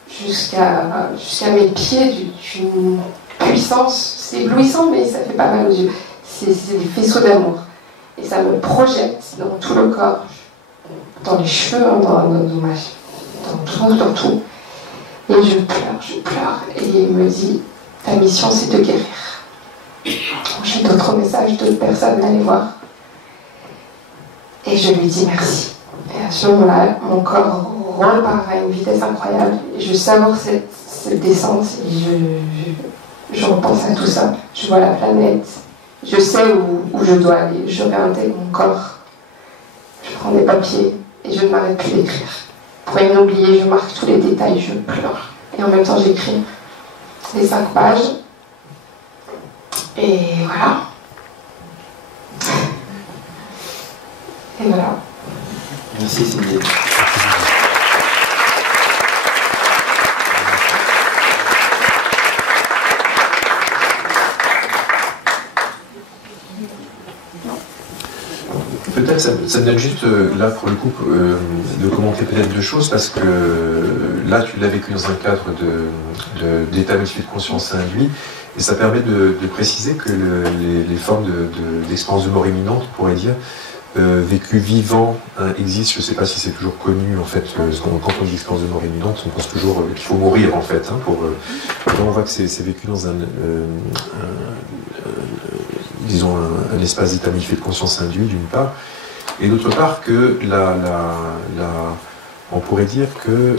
jusqu'à mes pieds, d'une puissance. C'est éblouissant, mais ça fait pas mal aux yeux. C'est des faisceaux d'amour. Et ça me projette dans tout le corps, dans les cheveux, dans tout. Et je pleure. Et il me dit, ta mission, c'est de guérir. J'ai d'autres messages, d'autres personnes à aller voir. Et je lui dis merci. Et à ce moment-là, mon corps repart à une vitesse incroyable. Et je savoure cette descente. Et je repense à tout ça. Je vois la planète. Je sais où je dois aller. Je réintègre mon corps. Je prends des papiers et je ne m'arrête plus d'écrire. Pour rien oublier, je marque tous les détails, je pleure. Et en même temps, j'écris les 5 pages. Et voilà. Et voilà. Merci Cindy. Peut-être ça me donne juste, là pour le coup, de commenter peut-être deux choses, parce que là tu l'as vécu dans un cadre d'état modifié de conscience induit, et ça permet de préciser que les formes d'expérience de mort imminente, on pourrait dire, vécu vivant existe. Je ne sais pas si c'est toujours connu en fait, quand on dit expérience de mort imminente, on pense toujours qu'il faut mourir en fait. Là on voit que c'est vécu dans disons un espace d'état modifié de conscience induit d'une part, et d'autre part que on pourrait dire que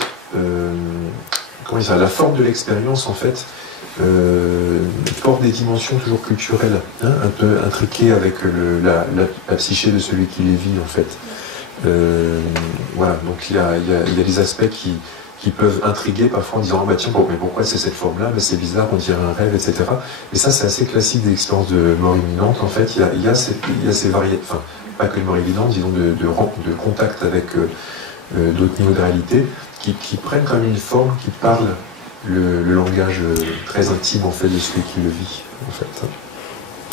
la forme de l'expérience en fait porte des dimensions toujours culturelles, hein, un peu intriquées avec la psyché de celui qui les vit en fait. Voilà, donc il y a des aspects qui peuvent intriguer parfois en disant bah tiens, mais pourquoi c'est cette forme-là, mais c'est bizarre, on dirait un rêve, etc. Et ça c'est assez classique des expériences de mort imminente en fait. Il y a ces variétés, enfin pas que de mort imminente, disons de contact avec d'autres niveaux de réalité qui prennent comme une forme qui parle le langage très intime en fait de celui qui le vit en fait.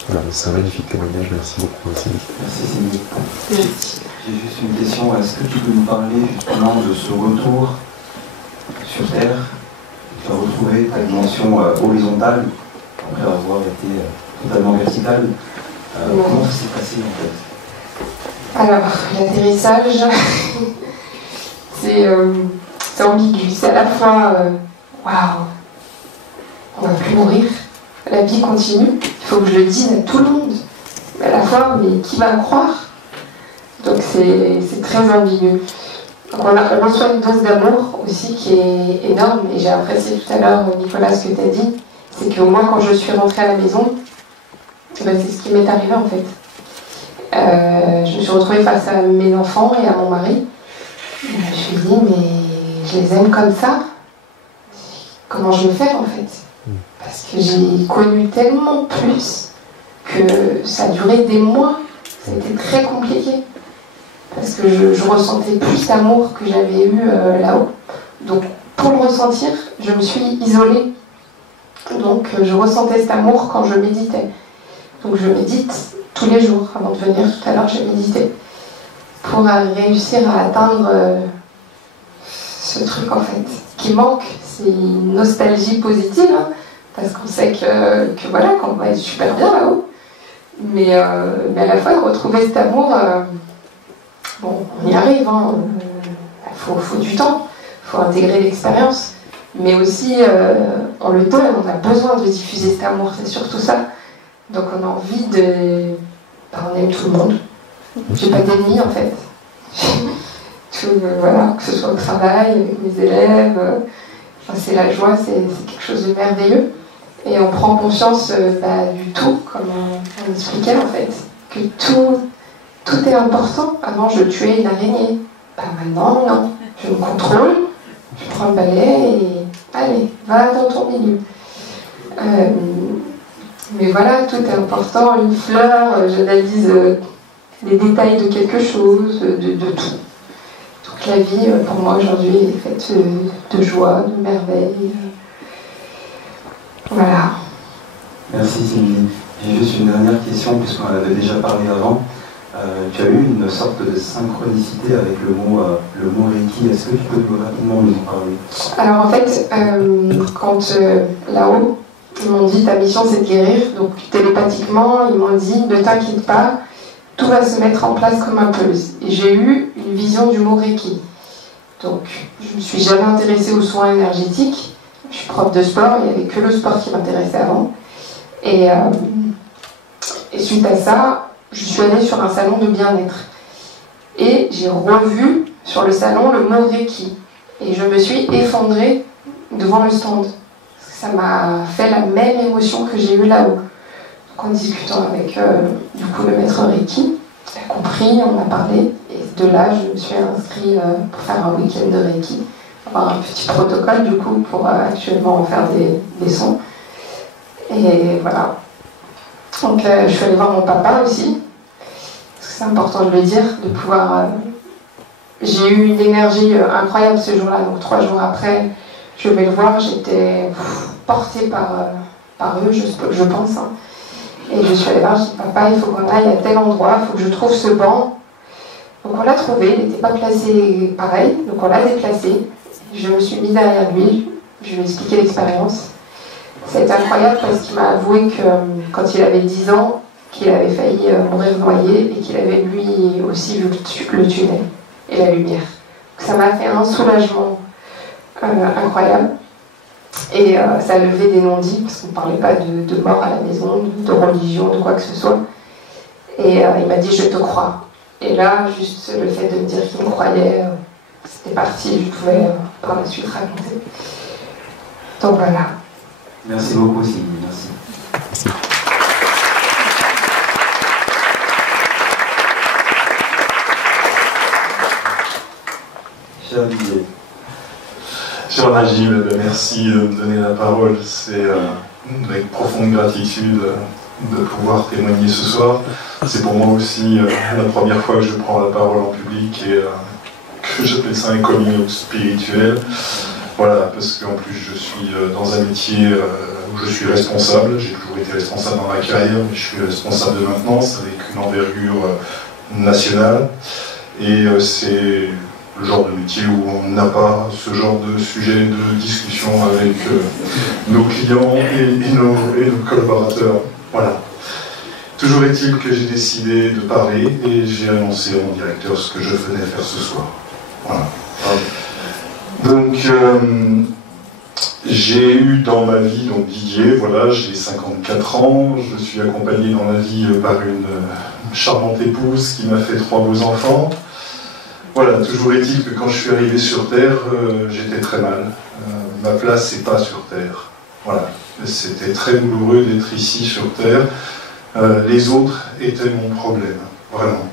Voilà, c'est un magnifique témoignage, merci beaucoup Cindy. Merci Cindy. J'ai juste une question, est-ce que tu peux nous parler justement de ce retour sur Terre? Tu as retrouvé ta dimension horizontale après avoir été totalement verticale. Comment ça s'est passé en fait? Alors, l'atterrissage, c'est ambigu. C'est à la fois, waouh, on va plus mourir, la vie continue, il faut que je le dise à tout le monde. Mais à la fois, mais qui va croire? Donc c'est très ambigu. Donc on reçoit une dose d'amour aussi qui est énorme, et j'ai apprécié tout à l'heure, Nicolas, ce que tu as dit, c'est qu'au moins quand je suis rentrée à la maison, ben, c'est ce qui m'est arrivé en fait. Je me suis retrouvée face à mes enfants et à mon mari. Je me suis dit, mais je les aime comme ça. Comment je le fais en fait? Parce que j'ai connu tellement plus que ça a duré des mois. C'était très compliqué. Parce que je ressentais plus d'amour que j'avais eu là-haut. Donc pour le ressentir, je me suis isolée. Donc je ressentais cet amour quand je méditais. Donc je médite tous les jours. Avant de venir tout à l'heure, j'ai médité. Pour réussir à atteindre ce truc en fait. Ce qui manque, c'est une nostalgie positive. Hein, parce qu'on sait que voilà, qu'on va être super bien là-haut. Mais à la fois, retrouver cet amour... Bon, on y arrive, hein. Faut du temps, il faut intégrer l'expérience, mais aussi on le donne, on a besoin de diffuser cet amour, c'est surtout ça. Donc on a envie de... on aime tout le monde. J'ai pas d'ennemis en fait. Voilà, que ce soit au travail, avec mes élèves, c'est la joie, c'est quelque chose de merveilleux. Et on prend conscience du tout, comme on expliquait en fait, que tout est important. Avant, je tuais une araignée. Maintenant, non. Je me contrôle, je prends le balai et allez, va dans ton milieu. Mais voilà, tout est important. Une fleur, j'analyse les détails de quelque chose, de tout. Donc la vie, pour moi, aujourd'hui, est faite de joie, de merveille. Voilà. Merci Cindy. J'ai juste une dernière question, puisqu'on en avait déjà parlé avant. Tu as eu une sorte de synchronicité avec le mot Reiki. Est-ce que tu peux rapidement nous en parler? Alors en fait, quand là-haut, ils m'ont dit ta mission c'est de guérir, donc télépathiquement, ils m'ont dit ne t'inquiète pas, tout va se mettre en place comme un puzzle. Et j'ai eu une vision du mot Reiki. Donc je ne me suis jamais intéressée aux soins énergétiques. Je suis prof de sport, il n'y avait que le sport qui m'intéressait avant. Et suite à ça, je suis allée sur un salon de bien-être. Et j'ai revu sur le salon le mot Reiki. Et je me suis effondrée devant le stand. Parce que ça m'a fait la même émotion que j'ai eue là-haut. Donc en discutant avec du coup le maître Reiki, il a compris, on a parlé. Et de là, je me suis inscrite pour faire un week-end de Reiki. Avoir un petit protocole du coup pour actuellement faire des sons. Et voilà. Donc je suis allée voir mon papa aussi, parce que c'est important de le dire, de pouvoir... J'ai eu une énergie incroyable ce jour-là, donc 3 jours après, je vais le voir, j'étais portée par eux, je pense. Hein. Et je suis allée voir, je dis, papa, il faut qu'on aille à tel endroit, il faut que je trouve ce banc. Donc on l'a trouvé, il n'était pas placé pareil, donc on l'a déplacé. Je me suis mise derrière lui, je lui ai expliqué l'expérience. C'était incroyable parce qu'il m'a avoué que quand il avait 10 ans, qu'il avait failli mourir noyé et qu'il avait lui aussi vu le tunnel et la lumière. Donc ça m'a fait un soulagement incroyable. Et ça a levé des non-dits, parce qu'on ne parlait pas de mort à la maison, de religion, de quoi que ce soit. Et il m'a dit, je te crois. Et là, juste le fait de me dire qu'il me croyait, c'était parti, je pouvais par la suite raconter. Donc voilà. Merci beaucoup, Sylvie. Merci. Merci. Cher Olivier. Cher Najib, merci de me donner la parole. C'est avec profonde gratitude de pouvoir témoigner ce soir. C'est pour moi aussi la première fois que je prends la parole en public et que j'appelle ça un coming out spirituel. Voilà, parce qu'en plus je suis dans un métier où je suis responsable. J'ai toujours été responsable dans ma carrière, mais je suis responsable de maintenance avec une envergure nationale. Et c'est le genre de métier où on n'a pas ce genre de sujet de discussion avec nos clients et nos collaborateurs. Voilà. Toujours est-il que j'ai décidé de parler et j'ai annoncé à mon directeur ce que je venais faire ce soir. Voilà. Donc, j'ai eu dans ma vie, donc Didier, voilà, j'ai 54 ans, je suis accompagné dans ma vie par une charmante épouse qui m'a fait 3 beaux enfants. Voilà, toujours est-il que quand je suis arrivé sur Terre, j'étais très mal. Ma place n'est pas sur Terre. Voilà, c'était très douloureux d'être ici sur Terre. Les autres étaient mon problème, vraiment.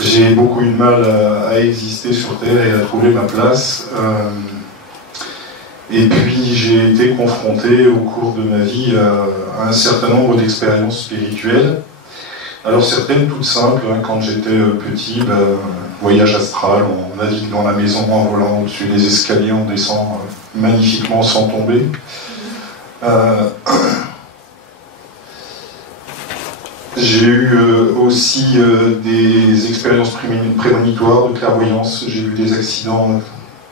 J'ai beaucoup eu de mal à exister sur Terre et à trouver ma place. Et puis j'ai été confronté au cours de ma vie à un certain nombre d'expériences spirituelles. Alors certaines toutes simples, hein, quand j'étais petit, voyage astral, on navigue dans la maison en volant au-dessus des escaliers, on descend magnifiquement sans tomber. J'ai eu aussi des expériences prémonitoires de clairvoyance, j'ai eu des accidents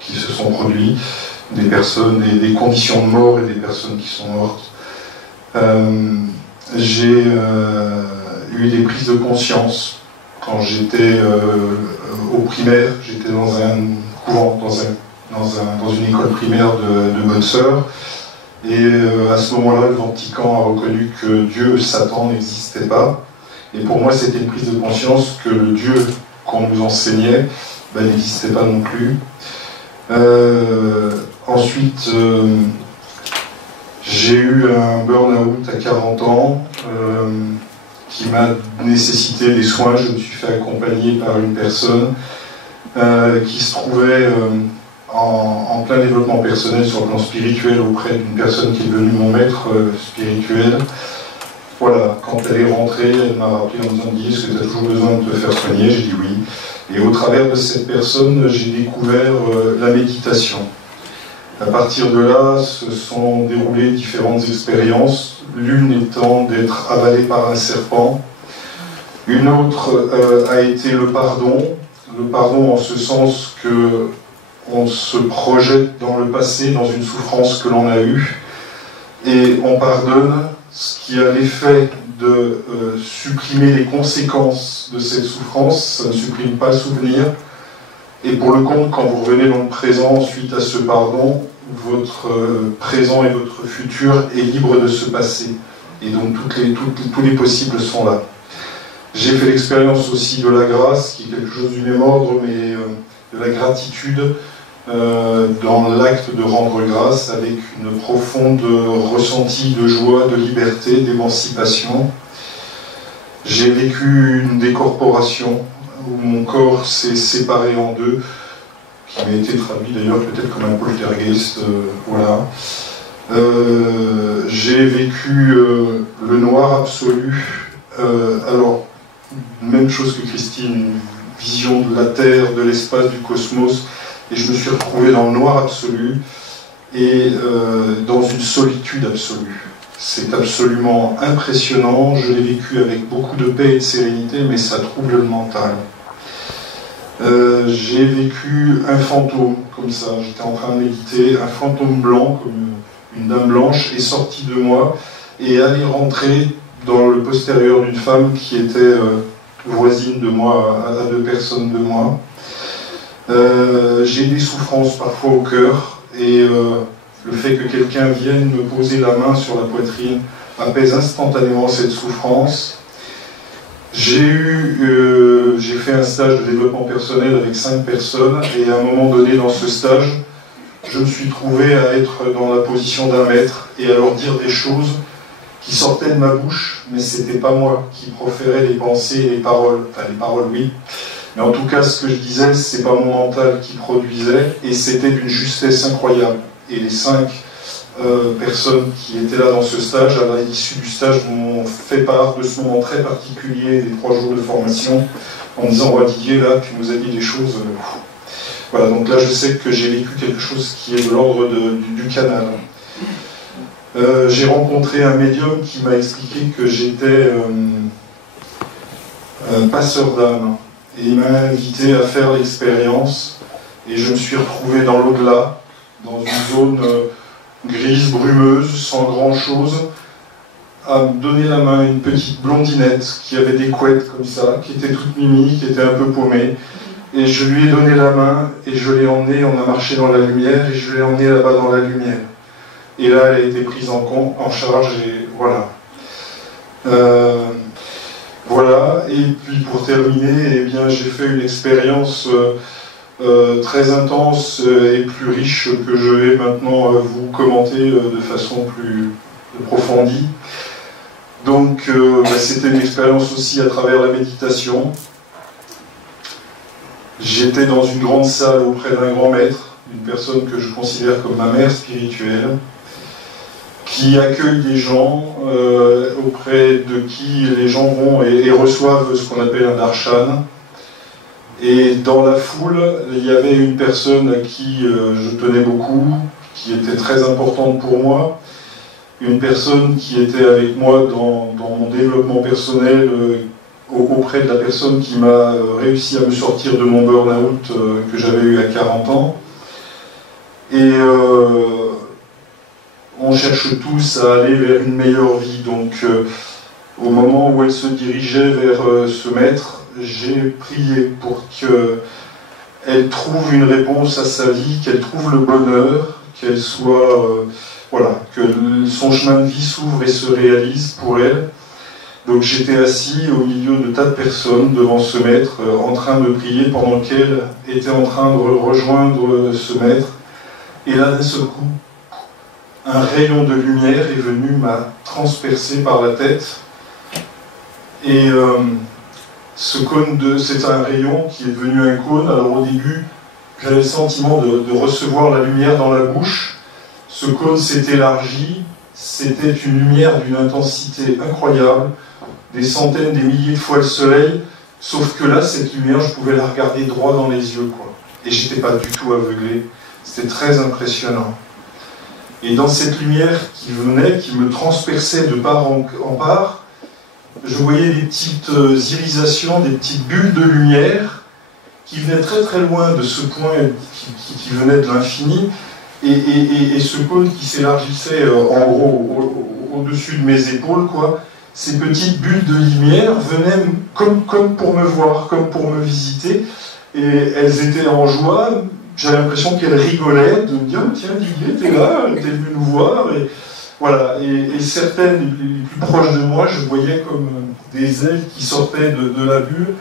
qui se sont produits, des personnes, des conditions de mort et des personnes qui sont mortes. J'ai eu des prises de conscience quand j'étais au primaire, j'étais dans un couvent, dans une école primaire de bonnes sœurs, et à ce moment-là, le Vatican a reconnu que Dieu, Satan, n'existait pas, et pour moi c'était une prise de conscience que le Dieu qu'on nous enseignait n'existait pas non plus. Ensuite, j'ai eu un burn-out à 40 ans, qui m'a nécessité des soins. Je me suis fait accompagner par une personne qui se trouvait en plein développement personnel sur le plan spirituel auprès d'une personne qui est devenue mon maître spirituel. Voilà, quand elle est rentrée, elle m'a rappelé en disant « Guy, est-ce que tu as toujours besoin de te faire soigner ?» J'ai dit oui. Et au travers de cette personne, j'ai découvert la méditation. À partir de là, se sont déroulées différentes expériences, l'une étant d'être avalé par un serpent, une autre a été le pardon en ce sens que on se projette dans le passé, dans une souffrance que l'on a eue, et on pardonne, ce qui a l'effet de supprimer les conséquences de cette souffrance. Ça ne supprime pas le souvenir, et pour le compte, quand vous revenez dans le présent suite à ce pardon, votre présent et votre futur est libre de se passer, et donc tous les possibles sont là. J'ai fait l'expérience aussi de la grâce, qui est quelque chose du même ordre, mais de la gratitude dans l'acte de rendre grâce, avec une profonde ressenti de joie, de liberté, d'émancipation. J'ai vécu une décorporation, où mon corps s'est séparé en deux, qui m'a été traduit d'ailleurs peut-être comme un poltergeist, voilà. J'ai vécu le noir absolu. Alors, même chose que Christine, une vision de la Terre, de l'espace, du cosmos, et je me suis retrouvé dans le noir absolu et dans une solitude absolue. C'est absolument impressionnant, je l'ai vécu avec beaucoup de paix et de sérénité, mais ça trouble le mental. J'ai vécu un fantôme, comme ça, j'étais en train de méditer, un fantôme blanc, comme une dame blanche, est sorti de moi et allait rentrer dans le postérieur d'une femme qui était voisine de moi, à 2 personnes de moi. J'ai des souffrances parfois au cœur, et le fait que quelqu'un vienne me poser la main sur la poitrine apaise instantanément cette souffrance. J'ai fait un stage de développement personnel avec 5 personnes, et à un moment donné dans ce stage, je me suis trouvé à être dans la position d'un maître et à leur dire des choses qui sortaient de ma bouche, mais c'était pas moi qui proférais les pensées et les paroles. Enfin, les paroles, oui. Mais en tout cas, ce que je disais, c'est pas mon mental qui produisait, et c'était d'une justesse incroyable. Et les 5 personnes qui étaient là dans ce stage, à l'issue du stage, m'ont fait part de ce moment très particulier des 3 jours de formation, en disant, ouais, Didier, là, tu nous as dit des choses... Voilà, donc là, je sais que j'ai vécu quelque chose qui est de l'ordre du canal. J'ai rencontré un médium qui m'a expliqué que j'étais passeur d'âme, et il m'a invité à faire l'expérience, et je me suis retrouvé dans l'au-delà, dans une zone grise, brumeuse, sans grand-chose, à me donner la main à une petite blondinette qui avait des couettes comme ça, qui était toute mimi, qui était un peu paumée, et je lui ai donné la main, et je l'ai emmenée, on a marché dans la lumière, et je l'ai emmenée là-bas dans la lumière. Et là, elle a été prise en charge, et voilà. Voilà, et puis pour terminer, eh bien, j'ai fait une expérience très intense et plus riche que je vais maintenant vous commenter de façon plus approfondie. Donc, c'était une expérience aussi à travers la méditation. J'étais dans une grande salle auprès d'un grand maître, une personne que je considère comme ma mère spirituelle, qui accueille des gens, auprès de qui les gens vont et reçoivent ce qu'on appelle un darshan. Et dans la foule, il y avait une personne à qui je tenais beaucoup, qui était très importante pour moi, une personne qui était avec moi dans mon développement personnel, auprès de la personne qui m'a réussi à me sortir de mon burn-out que j'avais eu à 40 ans. Et on cherche tous à aller vers une meilleure vie. Donc, au moment où elle se dirigeait vers ce maître, j'ai prié pour qu'elle trouve une réponse à sa vie, qu'elle trouve le bonheur, qu'elle soit... voilà, que son chemin de vie s'ouvre et se réalise pour elle. Donc j'étais assis au milieu de tas de personnes devant ce maître, en train de prier pendant qu'elle était en train de rejoindre ce maître. Et là, d'un seul coup, un rayon de lumière est venu, m'a transpercé par la tête. Et ce cône, c'est un rayon qui est devenu un cône. Alors au début, j'avais le sentiment de recevoir la lumière dans la bouche. Ce cône s'est élargi. C'était une lumière d'une intensité incroyable, des centaines, des milliers de fois le soleil. Sauf que là, cette lumière, je pouvais la regarder droit dans les yeux, quoi. Et j'étais pas du tout aveuglé. C'était très impressionnant. Et dans cette lumière qui venait, qui me transperçait de part en part, je voyais des petites irisations, des petites bulles de lumière qui venaient très très loin de ce point qui venait de l'infini, et ce cône qui s'élargissait en gros au-dessus de mes épaules, quoi. Ces petites bulles de lumière venaient comme pour me voir, comme pour me visiter, et elles étaient en joie. J'avais l'impression qu'elles rigolaient, de me dire « Tiens, Didier, t'es là, t'es venu nous voir ». Et voilà, et certaines, les plus proches de moi, je voyais comme des ailes qui sortaient de la bulle.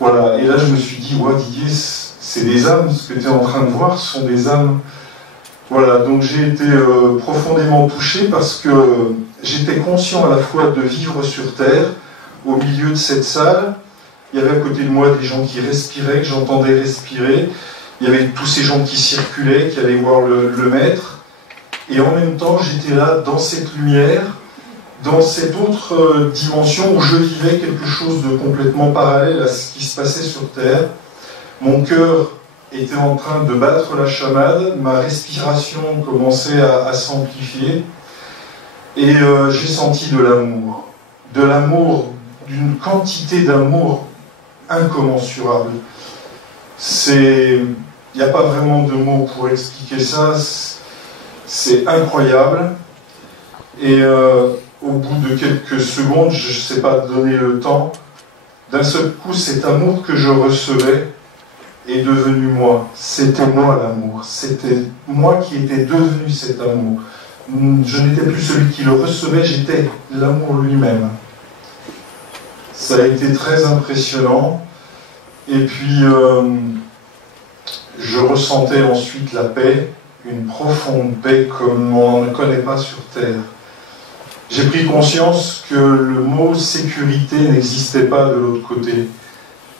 Voilà, et là je me suis dit « Ouais, Didier, c'est des âmes, ce que tu es en train de voir, ce sont des âmes ». Voilà, donc j'ai été profondément touché parce que j'étais conscient à la fois de vivre sur Terre, au milieu de cette salle. Il y avait à côté de moi des gens qui respiraient, que j'entendais respirer. Il y avait tous ces gens qui circulaient, qui allaient voir le maître. Et en même temps, j'étais là, dans cette lumière, dans cette autre dimension où je vivais quelque chose de complètement parallèle à ce qui se passait sur Terre. Mon cœur était en train de battre la chamade, ma respiration commençait à s'amplifier, et j'ai senti de l'amour, d'une quantité d'amour incommensurable. Il n'y a pas vraiment de mots pour expliquer ça, c'est incroyable, et au bout de quelques secondes, je ne sais pas donner le temps, d'un seul coup, cet amour que je recevais est devenu moi. C'était moi l'amour. C'était moi qui étais devenu cet amour. Je n'étais plus celui qui le recevait, j'étais l'amour lui-même. Ça a été très impressionnant. Et puis, je ressentais ensuite la paix, une profonde paix comme on ne connaît pas sur Terre. J'ai pris conscience que le mot sécurité n'existait pas de l'autre côté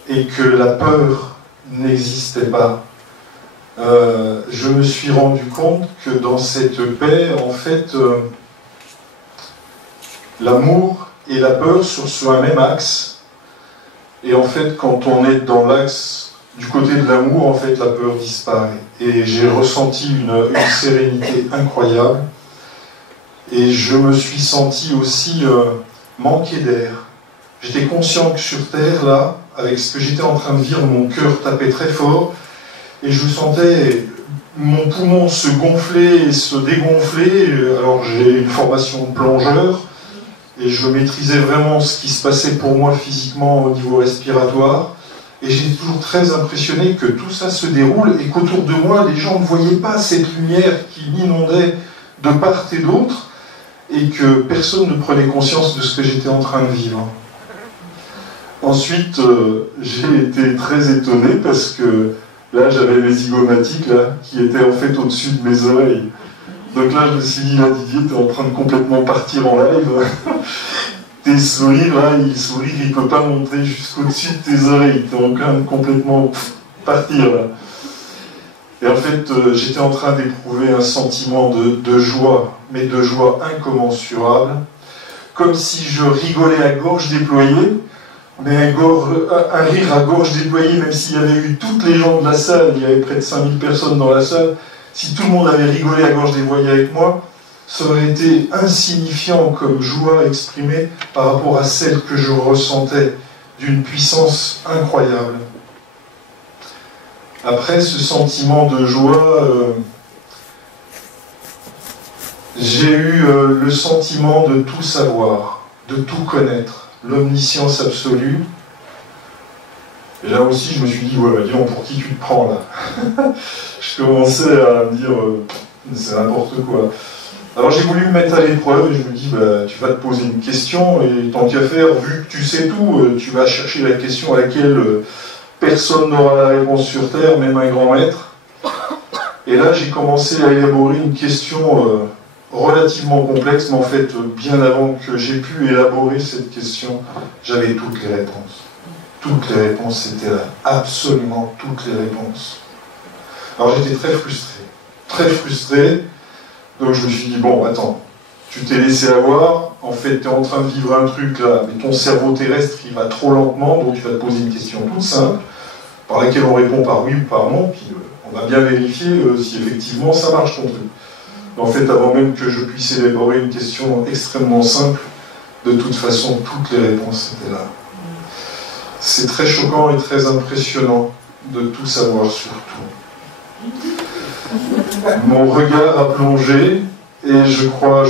et que la peur n'existait pas. Je me suis rendu compte que dans cette paix, en fait, l'amour et la peur sont sur un même axe. Et en fait, quand on est dans l'axe du côté de l'amour, en fait, la peur disparaît. Et j'ai ressenti une sérénité incroyable. Et je me suis senti aussi manquer d'air. J'étais conscient que sur Terre, là, avec ce que j'étais en train de vivre, mon cœur tapait très fort, et je sentais mon poumon se gonfler et se dégonfler. Alors j'ai une formation de plongeur, et je maîtrisais vraiment ce qui se passait pour moi physiquement au niveau respiratoire, et j'étais toujours très impressionné que tout ça se déroule, et qu'autour de moi, les gens ne voyaient pas cette lumière qui m'inondait de part et d'autre, et que personne ne prenait conscience de ce que j'étais en train de vivre. Ensuite, j'ai été très étonné parce que là, j'avais mes zygomatiques là, qui étaient en fait au-dessus de mes oreilles. Donc là, je me suis dit, là, Didier, t'es en train de complètement partir en live. Tes sourires, là, il ne peut pas monter jusqu'au-dessus de tes oreilles. T'es en train de complètement partir, là. Et en fait, j'étais en train d'éprouver un sentiment de joie, mais de joie incommensurable, comme si je rigolais à gorge déployée, mais un rire à gorge déployée, même s'il y avait eu toutes les gens de la salle, il y avait près de 5000 personnes dans la salle, si tout le monde avait rigolé à gorge déployée avec moi, ça aurait été insignifiant comme joie exprimée par rapport à celle que je ressentais, d'une puissance incroyable. Après ce sentiment de joie, j'ai eu le sentiment de tout savoir, de tout connaître, l'omniscience absolue. Et là aussi, je me suis dit, ouais, dis donc, pour qui tu te prends là? Je commençais à me dire, c'est n'importe quoi. Alors j'ai voulu me mettre à l'épreuve et je me dis, bah, tu vas te poser une question et tant qu'à faire, vu que tu sais tout, tu vas chercher la question à laquelle personne n'aura la réponse sur Terre, même un grand maître. Et là, j'ai commencé à élaborer une question relativement complexe, mais en fait, bien avant que j'ai pu élaborer cette question, j'avais toutes les réponses. Toutes les réponses étaient là, absolument toutes les réponses. Alors j'étais très frustré, donc je me suis dit, bon, attends, tu t'es laissé avoir, en fait, tu es en train de vivre un truc là, mais ton cerveau terrestre, il va trop lentement, donc tu vas te poser une question toute simple, par laquelle on répond par oui ou par non, puis on va bien vérifier si effectivement ça marche ton truc. En fait, avant même que je puisse élaborer une question extrêmement simple, de toute façon, toutes les réponses étaient là. C'est très choquant et très impressionnant de tout savoir sur tout. Mon regard a plongé et je crois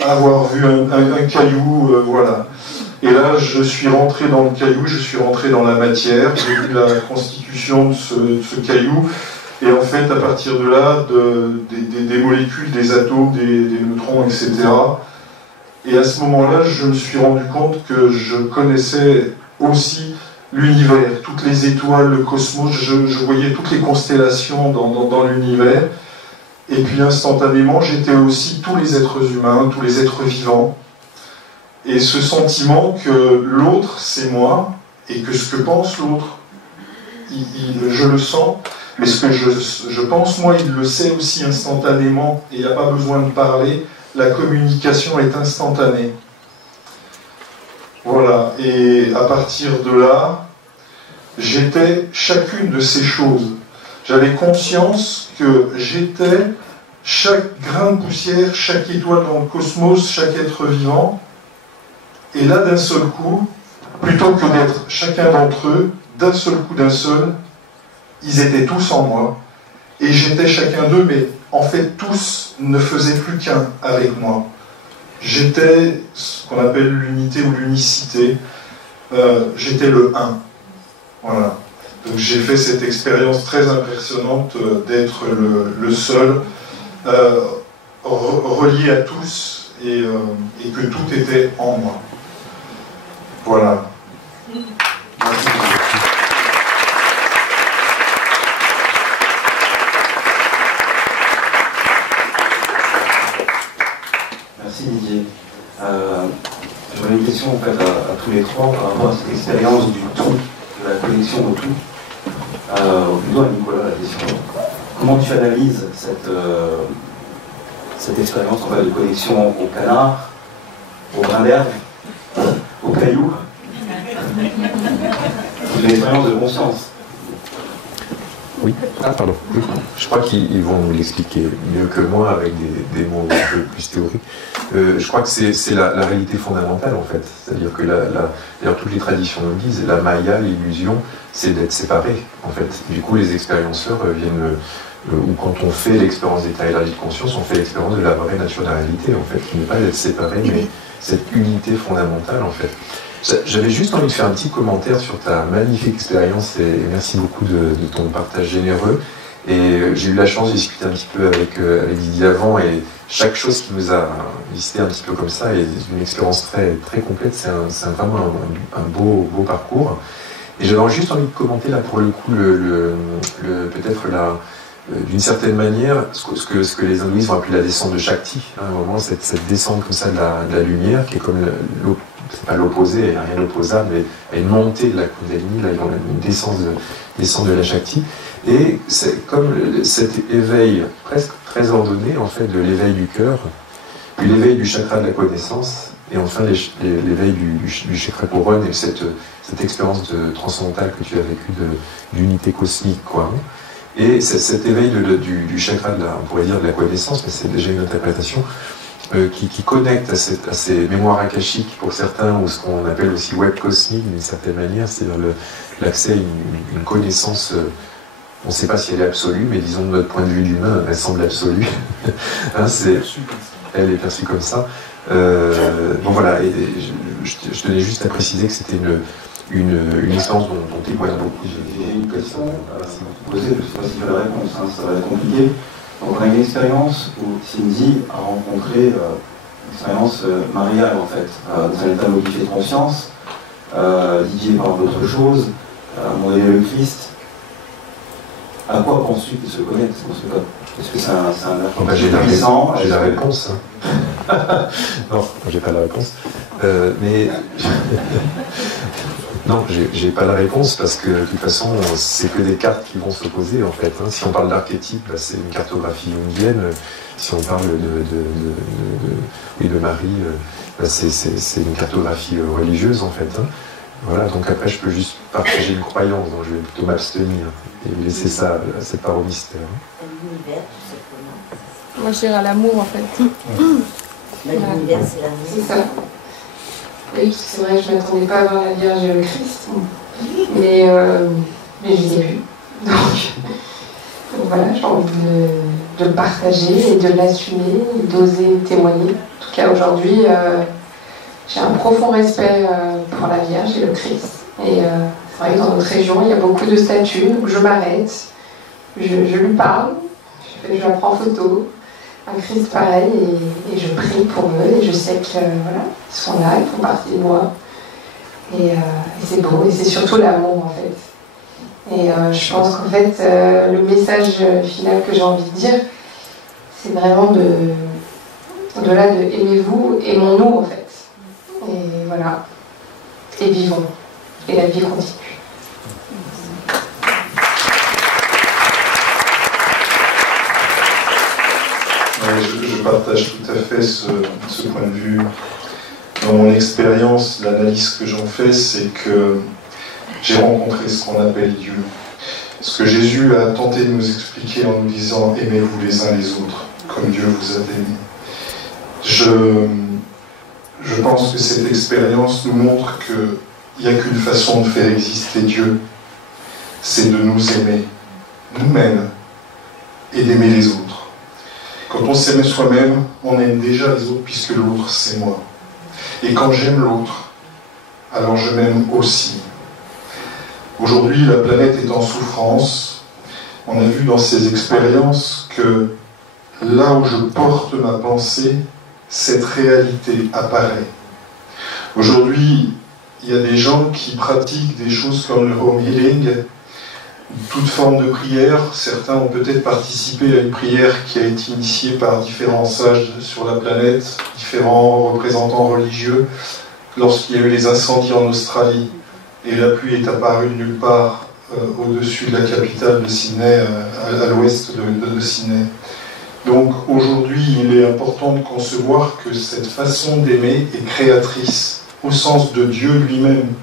avoir vu un caillou, voilà. Et là, je suis rentré dans le caillou, je suis rentré dans la matière, j'ai vu la constitution de ce caillou, et en fait, à partir de là, des molécules, des atomes, des neutrons, etc. Et à ce moment-là, je me suis rendu compte que je connaissais aussi l'univers, toutes les étoiles, le cosmos, je voyais toutes les constellations dans l'univers. Et puis instantanément, j'étais aussi tous les êtres humains, tous les êtres vivants. Et ce sentiment que l'autre, c'est moi, et que ce que pense l'autre, je le sens, Mais ce que je pense, moi, il le sait aussi instantanément, et il n'y a pas besoin de parler, la communication est instantanée. Voilà, et à partir de là, j'étais chacune de ces choses. J'avais conscience que j'étais chaque grain de poussière, chaque étoile dans le cosmos, chaque être vivant. Et là, d'un seul coup, plutôt que d'être chacun d'entre eux, d'un seul coup, d'un seul, ils étaient tous en moi. Et j'étais chacun d'eux, mais en fait, tous ne faisaient plus qu'un avec moi. J'étais ce qu'on appelle l'unité ou l'unicité. J'étais le un. Voilà. Donc j'ai fait cette expérience très impressionnante d'être le seul, relié à tous, et que tout était en moi. Voilà. Merci Didier. J'aurais une question en fait à tous les trois par rapport à cette expérience du tout, de la connexion au tout. Plutôt à Nicolas, la question. Comment tu analyses cette expérience en fait, de connexion au canard, au brin d'herbe, au caillou? C'est une expérience de conscience. Oui, pardon. Je crois qu'ils vont nous l'expliquer mieux que moi avec des mots un peu plus théoriques. Je crois que c'est la réalité fondamentale en fait. C'est-à-dire que d'ailleurs toutes les traditions nous disent, la Maya, l'illusion, c'est d'être séparé en fait. Du coup les expérienceurs viennent, ou quand on fait l'expérience d'état élargi de conscience, on fait l'expérience de la vraie nature de la réalité en fait, qui n'est pas d'être séparé, mais cette unité fondamentale en fait. J'avais juste envie de faire un petit commentaire sur ta magnifique expérience et merci beaucoup de ton partage généreux. Et j'ai eu la chance de discuter un petit peu avec Didier avant et chaque chose qui nous a listé un petit peu comme ça est une expérience très, très complète. C'est vraiment un beau parcours. Et j'avais juste envie de commenter là pour le coup peut-être d'une certaine manière ce que les hindouistes vont appeler la descente de Shakti. À un moment, cette descente comme ça de la lumière qui est comme c'est pas l'opposé, il n'y a rien d'opposable, mais à une montée de la Kundalini, là, une descente de la Shakti. Et c'est comme cet éveil presque très ordonné, en fait, de l'éveil du cœur, puis l'éveil du chakra de la connaissance, et enfin l'éveil du chakra couronne, et cette expérience transcendantale que tu as vécue d'unité cosmique, quoi. Et cet éveil du chakra, on pourrait dire de la connaissance, mais c'est déjà une interprétation, qui connecte à ces mémoires akashiques pour certains, ou ce qu'on appelle aussi web cosmique d'une certaine manière, c'est-à-dire l'accès à une connaissance, on ne sait pas si elle est absolue, mais disons de notre point de vue humain, elle semble absolue. Hein, elle est perçue comme ça. Bon voilà, et je tenais juste à préciser que c'était une expérience dont témoigne beaucoup. J'ai une question à vous poser, je ne sais pas si tu as la réponse, hein, ça va être compliqué. Donc on a une expérience où Cindy a rencontré une expérience mariale en fait, dans un état modifié de conscience. Didier parle d'autre chose, mon Dieu le Christ. À quoi penses-tu qu'ils se connectent? Est-ce que c'est un j'ai la réponse. Non, j'ai pas la réponse. Mais non, j'ai pas la réponse parce que de toute façon, c'est que des cartes qui vont s'opposer en fait. Hein. Si on parle d'archétype, bah, c'est une cartographie jungienne. Si on parle de Marie, bah, c'est une cartographie religieuse en fait. Hein. Voilà, donc après je peux juste partager une croyance, donc je vais plutôt m'abstenir et laisser ça, cette part au mystère. L'univers, tout simplement. Moi je dirais à l'amour en fait. L'univers, c'est l'amour. C'est ça. Oui, c'est vrai, je ne m'attendais pas à voir la Vierge et le Christ, mais je les ai vus. Donc voilà, j'ai envie de le partager et de l'assumer, d'oser témoigner. En tout cas aujourd'hui, j'ai un profond respect pour la Vierge et le Christ. Et c'est vrai que dans notre région, il y a beaucoup de statues, donc je m'arrête, je lui parle, je lui prends photo. Un Christ pareil, et je prie pour eux, et je sais que voilà, ils sont là, ils font partie de moi. Et c'est beau, et c'est surtout l'amour en fait. Et je pense qu'en fait, le message final que j'ai envie de dire, c'est vraiment de aimez-vous, aimons-nous en fait. Et voilà, et vivons. Et la vie continue. partage tout à fait ce point de vue. Dans mon expérience, l'analyse que j'en fais, c'est que j'ai rencontré ce qu'on appelle Dieu. Ce que Jésus a tenté de nous expliquer en nous disant « Aimez-vous les uns les autres, comme Dieu vous a aimés ». Je pense que cette expérience nous montre qu'il n'y a qu'une façon de faire exister Dieu, c'est de nous aimer, nous-mêmes, et d'aimer les autres. Quand on s'aime soi-même, on aime déjà les autres puisque l'autre c'est moi. Et quand j'aime l'autre, alors je m'aime aussi. Aujourd'hui, la planète est en souffrance. On a vu dans ces expériences que là où je porte ma pensée, cette réalité apparaît. Aujourd'hui, il y a des gens qui pratiquent des choses comme le home healing, toute forme de prière. Certains ont peut-être participé à une prière qui a été initiée par différents sages sur la planète, différents représentants religieux, lorsqu'il y a eu les incendies en Australie et la pluie est apparue de nulle part au-dessus de la capitale de Sydney, à l'ouest de Sydney. Donc aujourd'hui, il est important de concevoir que cette façon d'aimer est créatrice, au sens de Dieu lui-même.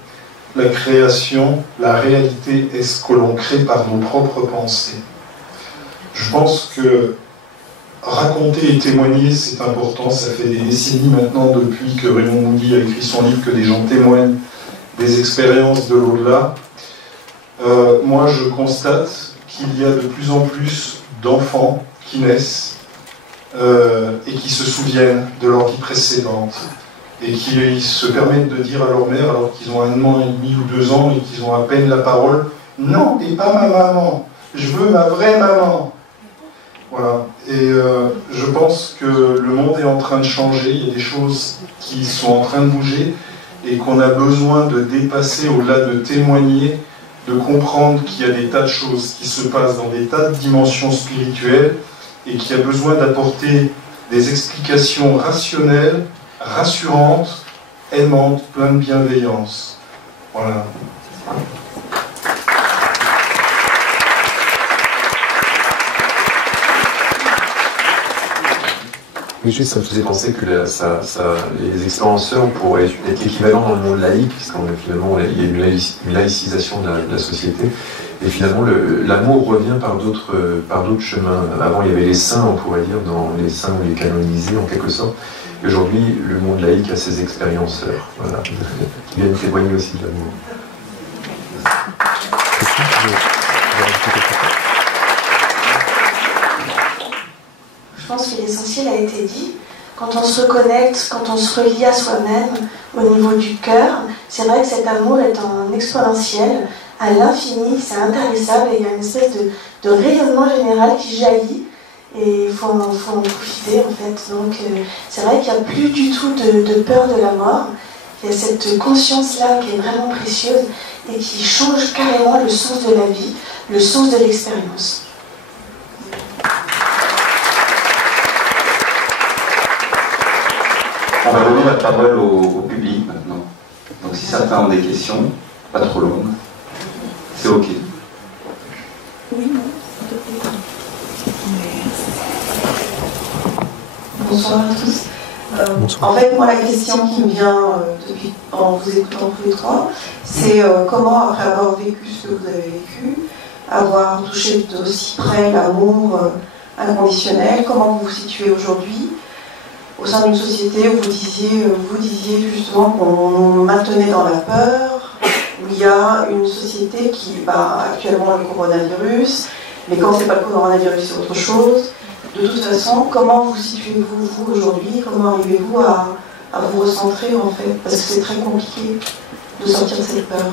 La création, la réalité est ce que l'on crée par nos propres pensées. Je pense que raconter et témoigner, c'est important. Ça fait des décennies maintenant, depuis que Raymond Moody a écrit son livre, que des gens témoignent des expériences de l'au-delà. Moi, je constate qu'il y a de plus en plus d'enfants qui naissent et qui se souviennent de leur vie précédente et qui se permettent de dire à leur mère, alors qu'ils ont 1 an et demi ou 2 ans et qu'ils ont à peine la parole, « Non, et pas ma maman, je veux ma vraie maman ». Voilà. Et je pense que le monde est en train de changer, il y a des choses qui sont en train de bouger et qu'on a besoin de dépasser au-delà de témoigner, de comprendre qu'il y a des tas de choses qui se passent dans des tas de dimensions spirituelles et qu'il y a besoin d'apporter des explications rationnelles, rassurantes, aimantes, pleines de bienveillance. Voilà. Oui, juste, ça me faisait penser que les expérienceurs pourraient être équivalents dans le monde laïque, puisqu'on finalement il y a une laïcisation de la société, et finalement l'amour revient par d'autres chemins. Avant, il y avait les saints, on pourrait dire, dans les saints ou les canonisés en quelque sorte. Et aujourd'hui, le monde laïque a ses expérienceurs, voilà, qui viennent témoigner aussi de l'amour. Je pense que l'essentiel a été dit. Quand on se reconnecte, quand on se relie à soi-même au niveau du cœur, c'est vrai que cet amour est en exponentiel, à l'infini, c'est intarissable et il y a une espèce de rayonnement général qui jaillit et il faut en profiter en fait. Donc c'est vrai qu'il n'y a plus du tout de peur de la mort. Il y a cette conscience-là qui est vraiment précieuse et qui change carrément le sens de la vie, le sens de l'expérience. On va donner la parole au public maintenant. Donc si certains ont des questions, pas trop longues, c'est OK. Oui, non. Bonsoir à tous. En fait, moi, la question qui me vient depuis, en vous écoutant tous les trois, c'est comment, après avoir vécu ce que vous avez vécu, avoir touché d'aussi près l'amour inconditionnel, comment vous vous situez aujourd'hui au sein d'une société où vous disiez justement qu'on nous maintenait dans la peur, où il y a une société qui, actuellement le coronavirus, mais quand c'est pas le coronavirus, c'est autre chose. De toute façon, comment vous situez-vous vous aujourd'hui? Comment arrivez-vous à vous recentrer en fait? Parce que c'est très compliqué de sortir de cette peur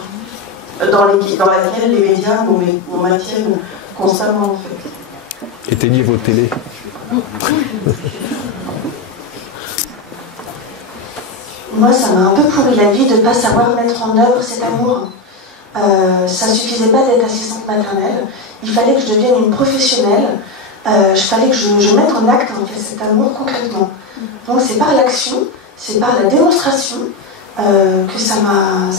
dans laquelle les médias nous maintiennent constamment en fait. Éteignez vos télés. Moi, ça m'a un peu pourri la vie de ne pas savoir mettre en œuvre cet amour. Ça ne suffisait pas d'être assistante maternelle. Il fallait que je devienne une professionnelle. Il fallait que je mette en acte en fait, cet amour concrètement. Donc c'est par l'action, c'est par la démonstration que ça m'a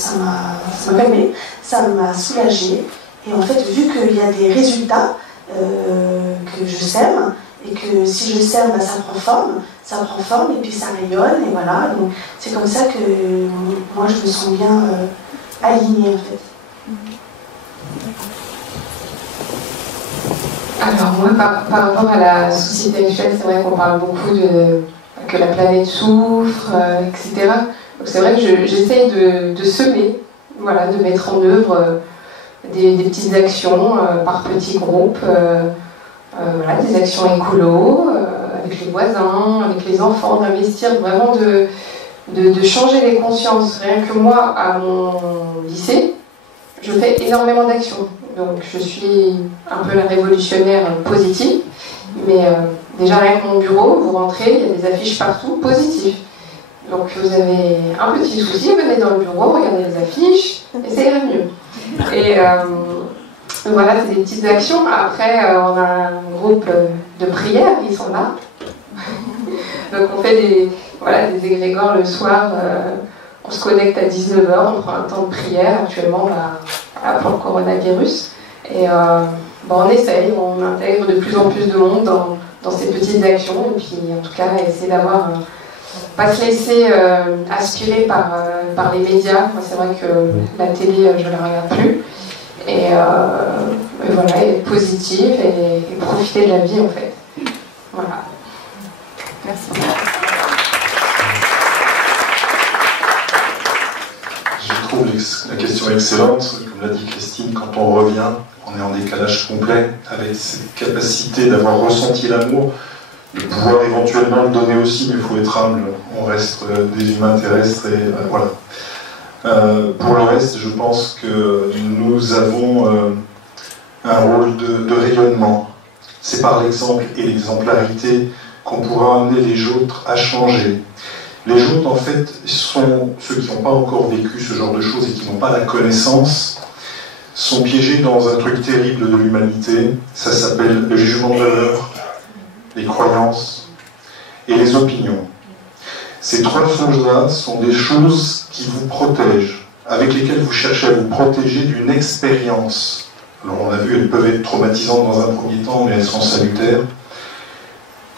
calmée, ça m'a soulagée. Et en fait, vu qu'il y a des résultats que je sème, et que si je sème, ben, ça prend forme et puis ça rayonne, et voilà. Donc c'est comme ça que moi je me sens bien alignée en fait. Alors moi, par rapport à la société actuelle, c'est vrai qu'on parle beaucoup que la planète souffre, etc. Donc c'est vrai que j'essaye de semer, voilà, de mettre en œuvre des petites actions par petits groupes, voilà, des actions écolo, avec les voisins, avec les enfants, d'investir vraiment de changer les consciences. Rien que moi, à mon lycée, je fais énormément d'actions. Donc je suis un peu la révolutionnaire positive, mais déjà rien que mon bureau, vous rentrez, il y a des affiches partout positives. Donc vous avez un petit souci, venez dans le bureau, regardez les affiches, et ça ira mieux. Et voilà, c'est des petites actions. Après, on a un groupe de prière, ils sont là. Donc on fait des égrégores le soir, on se connecte à 19h, on prend un temps de prière actuellement pour le coronavirus. Et on essaye, on intègre de plus en plus de monde dans ces petites actions. Et puis en tout cas, essayer d'avoir... pas se laisser aspirer par les médias. Moi, c'est vrai que la télé, je ne la regarde plus. Et voilà, être positive et profiter de la vie, en fait. Voilà. Merci. Je trouve la question excellente. Comme l'a dit Christine, quand on revient, on est en décalage complet avec cette capacité d'avoir ressenti l'amour, de pouvoir éventuellement le donner aussi, mais il faut être humble. On reste des humains terrestres et voilà. Pour le reste, je pense que nous avons un rôle de rayonnement. C'est par l'exemple et l'exemplarité qu'on pourra amener les autres à changer. Les autres, en fait, sont ceux qui n'ont pas encore vécu ce genre de choses et qui n'ont pas la connaissance, sont piégés dans un truc terrible de l'humanité. Ça s'appelle le jugement de valeur, les croyances et les opinions. Ces trois choses-là sont des choses qui vous protègent, avec lesquelles vous cherchez à vous protéger d'une expérience. Alors on a vu, elles peuvent être traumatisantes dans un premier temps, mais elles sont salutaires.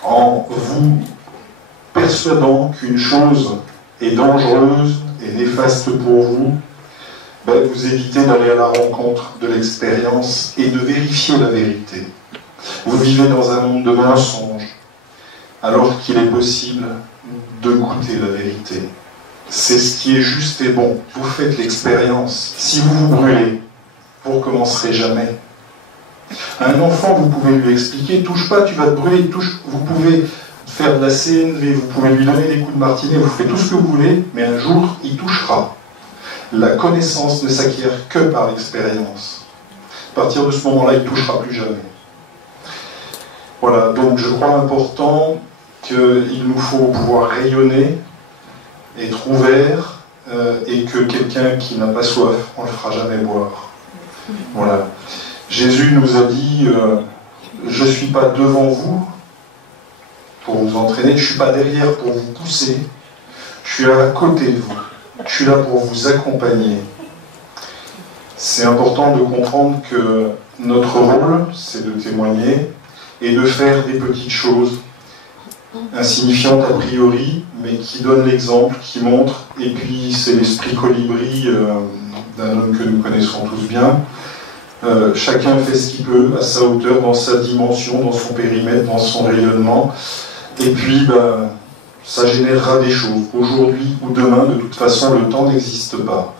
En vous persuadant qu'une chose est dangereuse et néfaste pour vous, ben vous évitez d'aller à la rencontre de l'expérience et de vérifier la vérité. Vous vivez dans un monde de mensonges, alors qu'il est possible de goûter la vérité. C'est ce qui est juste et bon. Vous faites l'expérience. Si vous vous brûlez, vous ne recommencerez jamais. À un enfant, vous pouvez lui expliquer, touche pas, tu vas te brûler, touche. Vous pouvez faire de la CNV, vous pouvez lui donner des coups de martinet, vous faites tout ce que vous voulez, mais un jour, il touchera. La connaissance ne s'acquiert que par l'expérience. À partir de ce moment-là, il ne touchera plus jamais. Voilà, donc je crois important qu'il nous faut pouvoir rayonner, être ouvert, et que quelqu'un qui n'a pas soif, on ne le fera jamais boire. Voilà. Jésus nous a dit, je ne suis pas devant vous pour vous entraîner, je ne suis pas derrière pour vous pousser, je suis à côté de vous, je suis là pour vous accompagner. C'est important de comprendre que notre rôle, c'est de témoigner et de faire des petites choses insignifiantes a priori, mais qui donnent l'exemple, qui montrent, et puis c'est l'esprit colibri d'un homme que nous connaissons tous bien. Chacun fait ce qu'il peut, à sa hauteur, dans sa dimension, dans son périmètre, dans son rayonnement, et puis ça générera des choses. Aujourd'hui ou demain, de toute façon, le temps n'existe pas.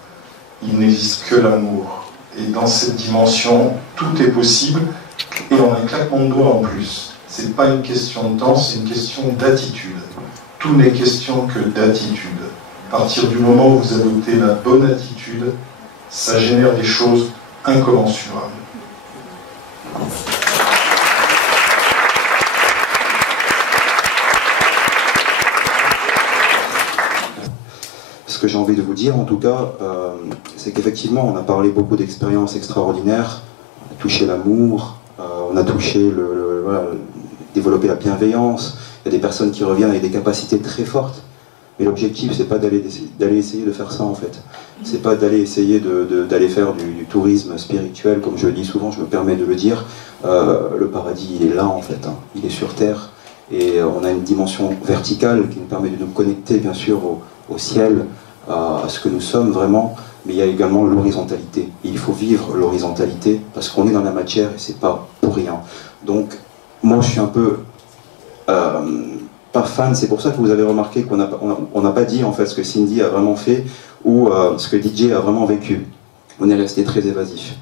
Il n'existe que l'amour. Et dans cette dimension, tout est possible, et en un claquement de doigts en plus. Ce n'est pas une question de temps, c'est une question d'attitude. Tout n'est question que d'attitude. À partir du moment où vous adoptez la bonne attitude, ça génère des choses incommensurables. Ce que j'ai envie de vous dire, en tout cas, c'est qu'effectivement, on a parlé beaucoup d'expériences extraordinaires, on a touché l'amour, on a touché voilà, développer la bienveillance, il y a des personnes qui reviennent avec des capacités très fortes, Mais l'objectif, c'est pas d'aller essayer de faire ça en fait. C'est pas d'aller essayer d'aller faire du tourisme spirituel, comme je le dis souvent, je me permets de le dire. Le paradis, il est là en fait, hein. Il est sur terre. Et on a une dimension verticale qui nous permet de nous connecter bien sûr au ciel, à ce que nous sommes vraiment. Mais il y a également l'horizontalité. Il faut vivre l'horizontalité parce qu'on est dans la matière et c'est pas pour rien. Donc, moi je suis un peu pas fan, c'est pour ça que vous avez remarqué qu'on n'a pas dit en fait ce que Cindy a vraiment fait ou ce que DJ a vraiment vécu. On est resté très évasif.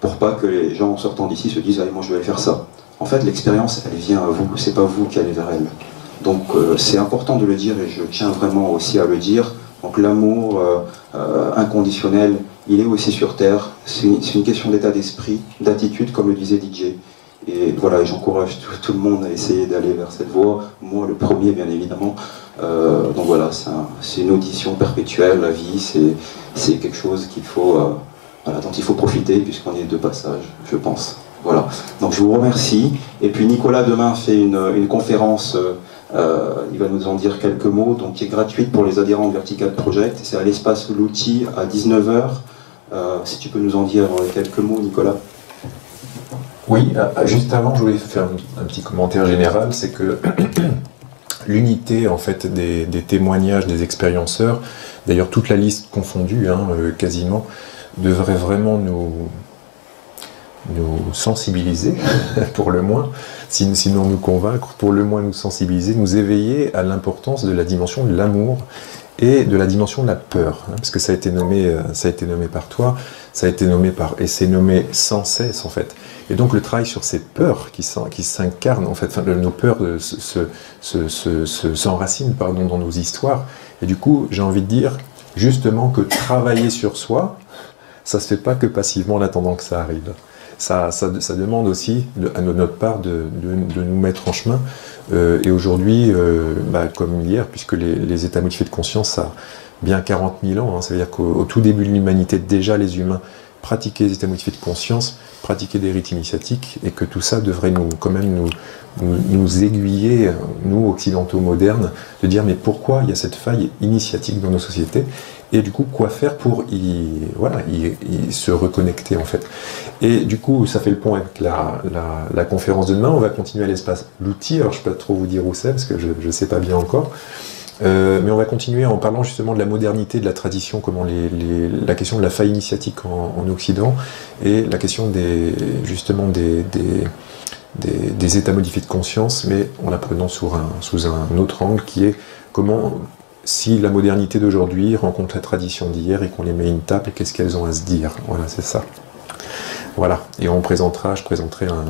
Pour pas que les gens en sortant d'ici se disent « Allez, moi je vais aller faire ça ». En fait, l'expérience, elle vient à vous, c'est pas vous qui allez vers elle. Donc c'est important de le dire et je tiens vraiment aussi à le dire. Donc l'amour inconditionnel, il est aussi sur Terre. C'est une question d'état d'esprit, d'attitude, comme le disait DJ. Et voilà, j'encourage tout le monde à essayer d'aller vers cette voie. Moi, le premier, bien évidemment. Donc voilà, c'est une audition perpétuelle, la vie, c'est quelque chose qu'il faut, voilà, dont il faut profiter, puisqu'on est de passage, je pense. Voilà, donc je vous remercie. Et puis Nicolas, demain, fait une conférence, il va nous en dire quelques mots, donc qui est gratuite pour les adhérents de Vertical Project. C'est à l'espace L'Outil à 19 h. Si tu peux nous en dire quelques mots, Nicolas. Oui, juste avant, je voulais faire un petit commentaire général, c'est que l'unité en fait des témoignages des expérienceurs, d'ailleurs toute la liste confondue, hein, quasiment, devrait vraiment nous sensibiliser, pour le moins, sinon nous convaincre, pour le moins nous sensibiliser, nous éveiller à l'importance de la dimension de l'amour et de la dimension de la peur, hein, parce que ça a été nommé par toi, ça a été nommé et c'est nommé sans cesse en fait. Et donc le travail sur ces peurs qui s'incarnent, en fait, enfin, nos peurs s'enracinent dans nos histoires. Et du coup, j'ai envie de dire justement que travailler sur soi, ça se fait pas que passivement en attendant que ça arrive. Ça demande aussi à notre part de nous mettre en chemin. Et aujourd'hui, comme hier, puisque les états modifiés de conscience, ça a bien 40 000 ans, hein, ça veut dire qu'au tout début de l'humanité, déjà les humains pratiquaient les états modifiés de conscience, pratiquer des rites initiatiques, et que tout ça devrait quand même nous aiguiller, nous occidentaux modernes, de dire mais pourquoi il y a cette faille initiatique dans nos sociétés, et du coup quoi faire pour y se reconnecter en fait. Et du coup ça fait le pont avec la conférence de demain. On va continuer à l'espace L'Outil, alors je ne peux pas trop vous dire où c'est parce que je ne sais pas bien encore. Mais on va continuer en parlant justement de la modernité, de la tradition, comment la question de la faille initiatique en Occident, et la question justement des états modifiés de conscience, mais en la prenant sous un autre angle qui est comment, si la modernité d'aujourd'hui rencontre la tradition d'hier et qu'on les met à une table, qu'est-ce qu'elles ont à se dire. Voilà, c'est ça. Voilà, et je présenterai un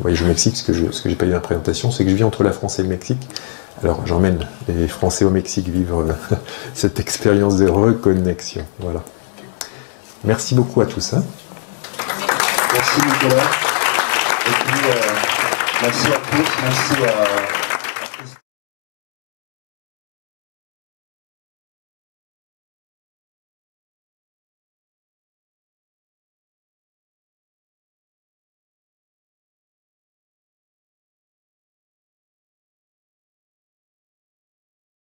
voyage au Mexique. Ce que j'ai pas eu dans la présentation, c'est que je vis entre la France et le Mexique. Alors j'emmène les Français au Mexique vivre cette expérience de reconnexion. Voilà. Merci beaucoup à tous. Hein. Merci Nicolas. Et puis merci à tous, merci à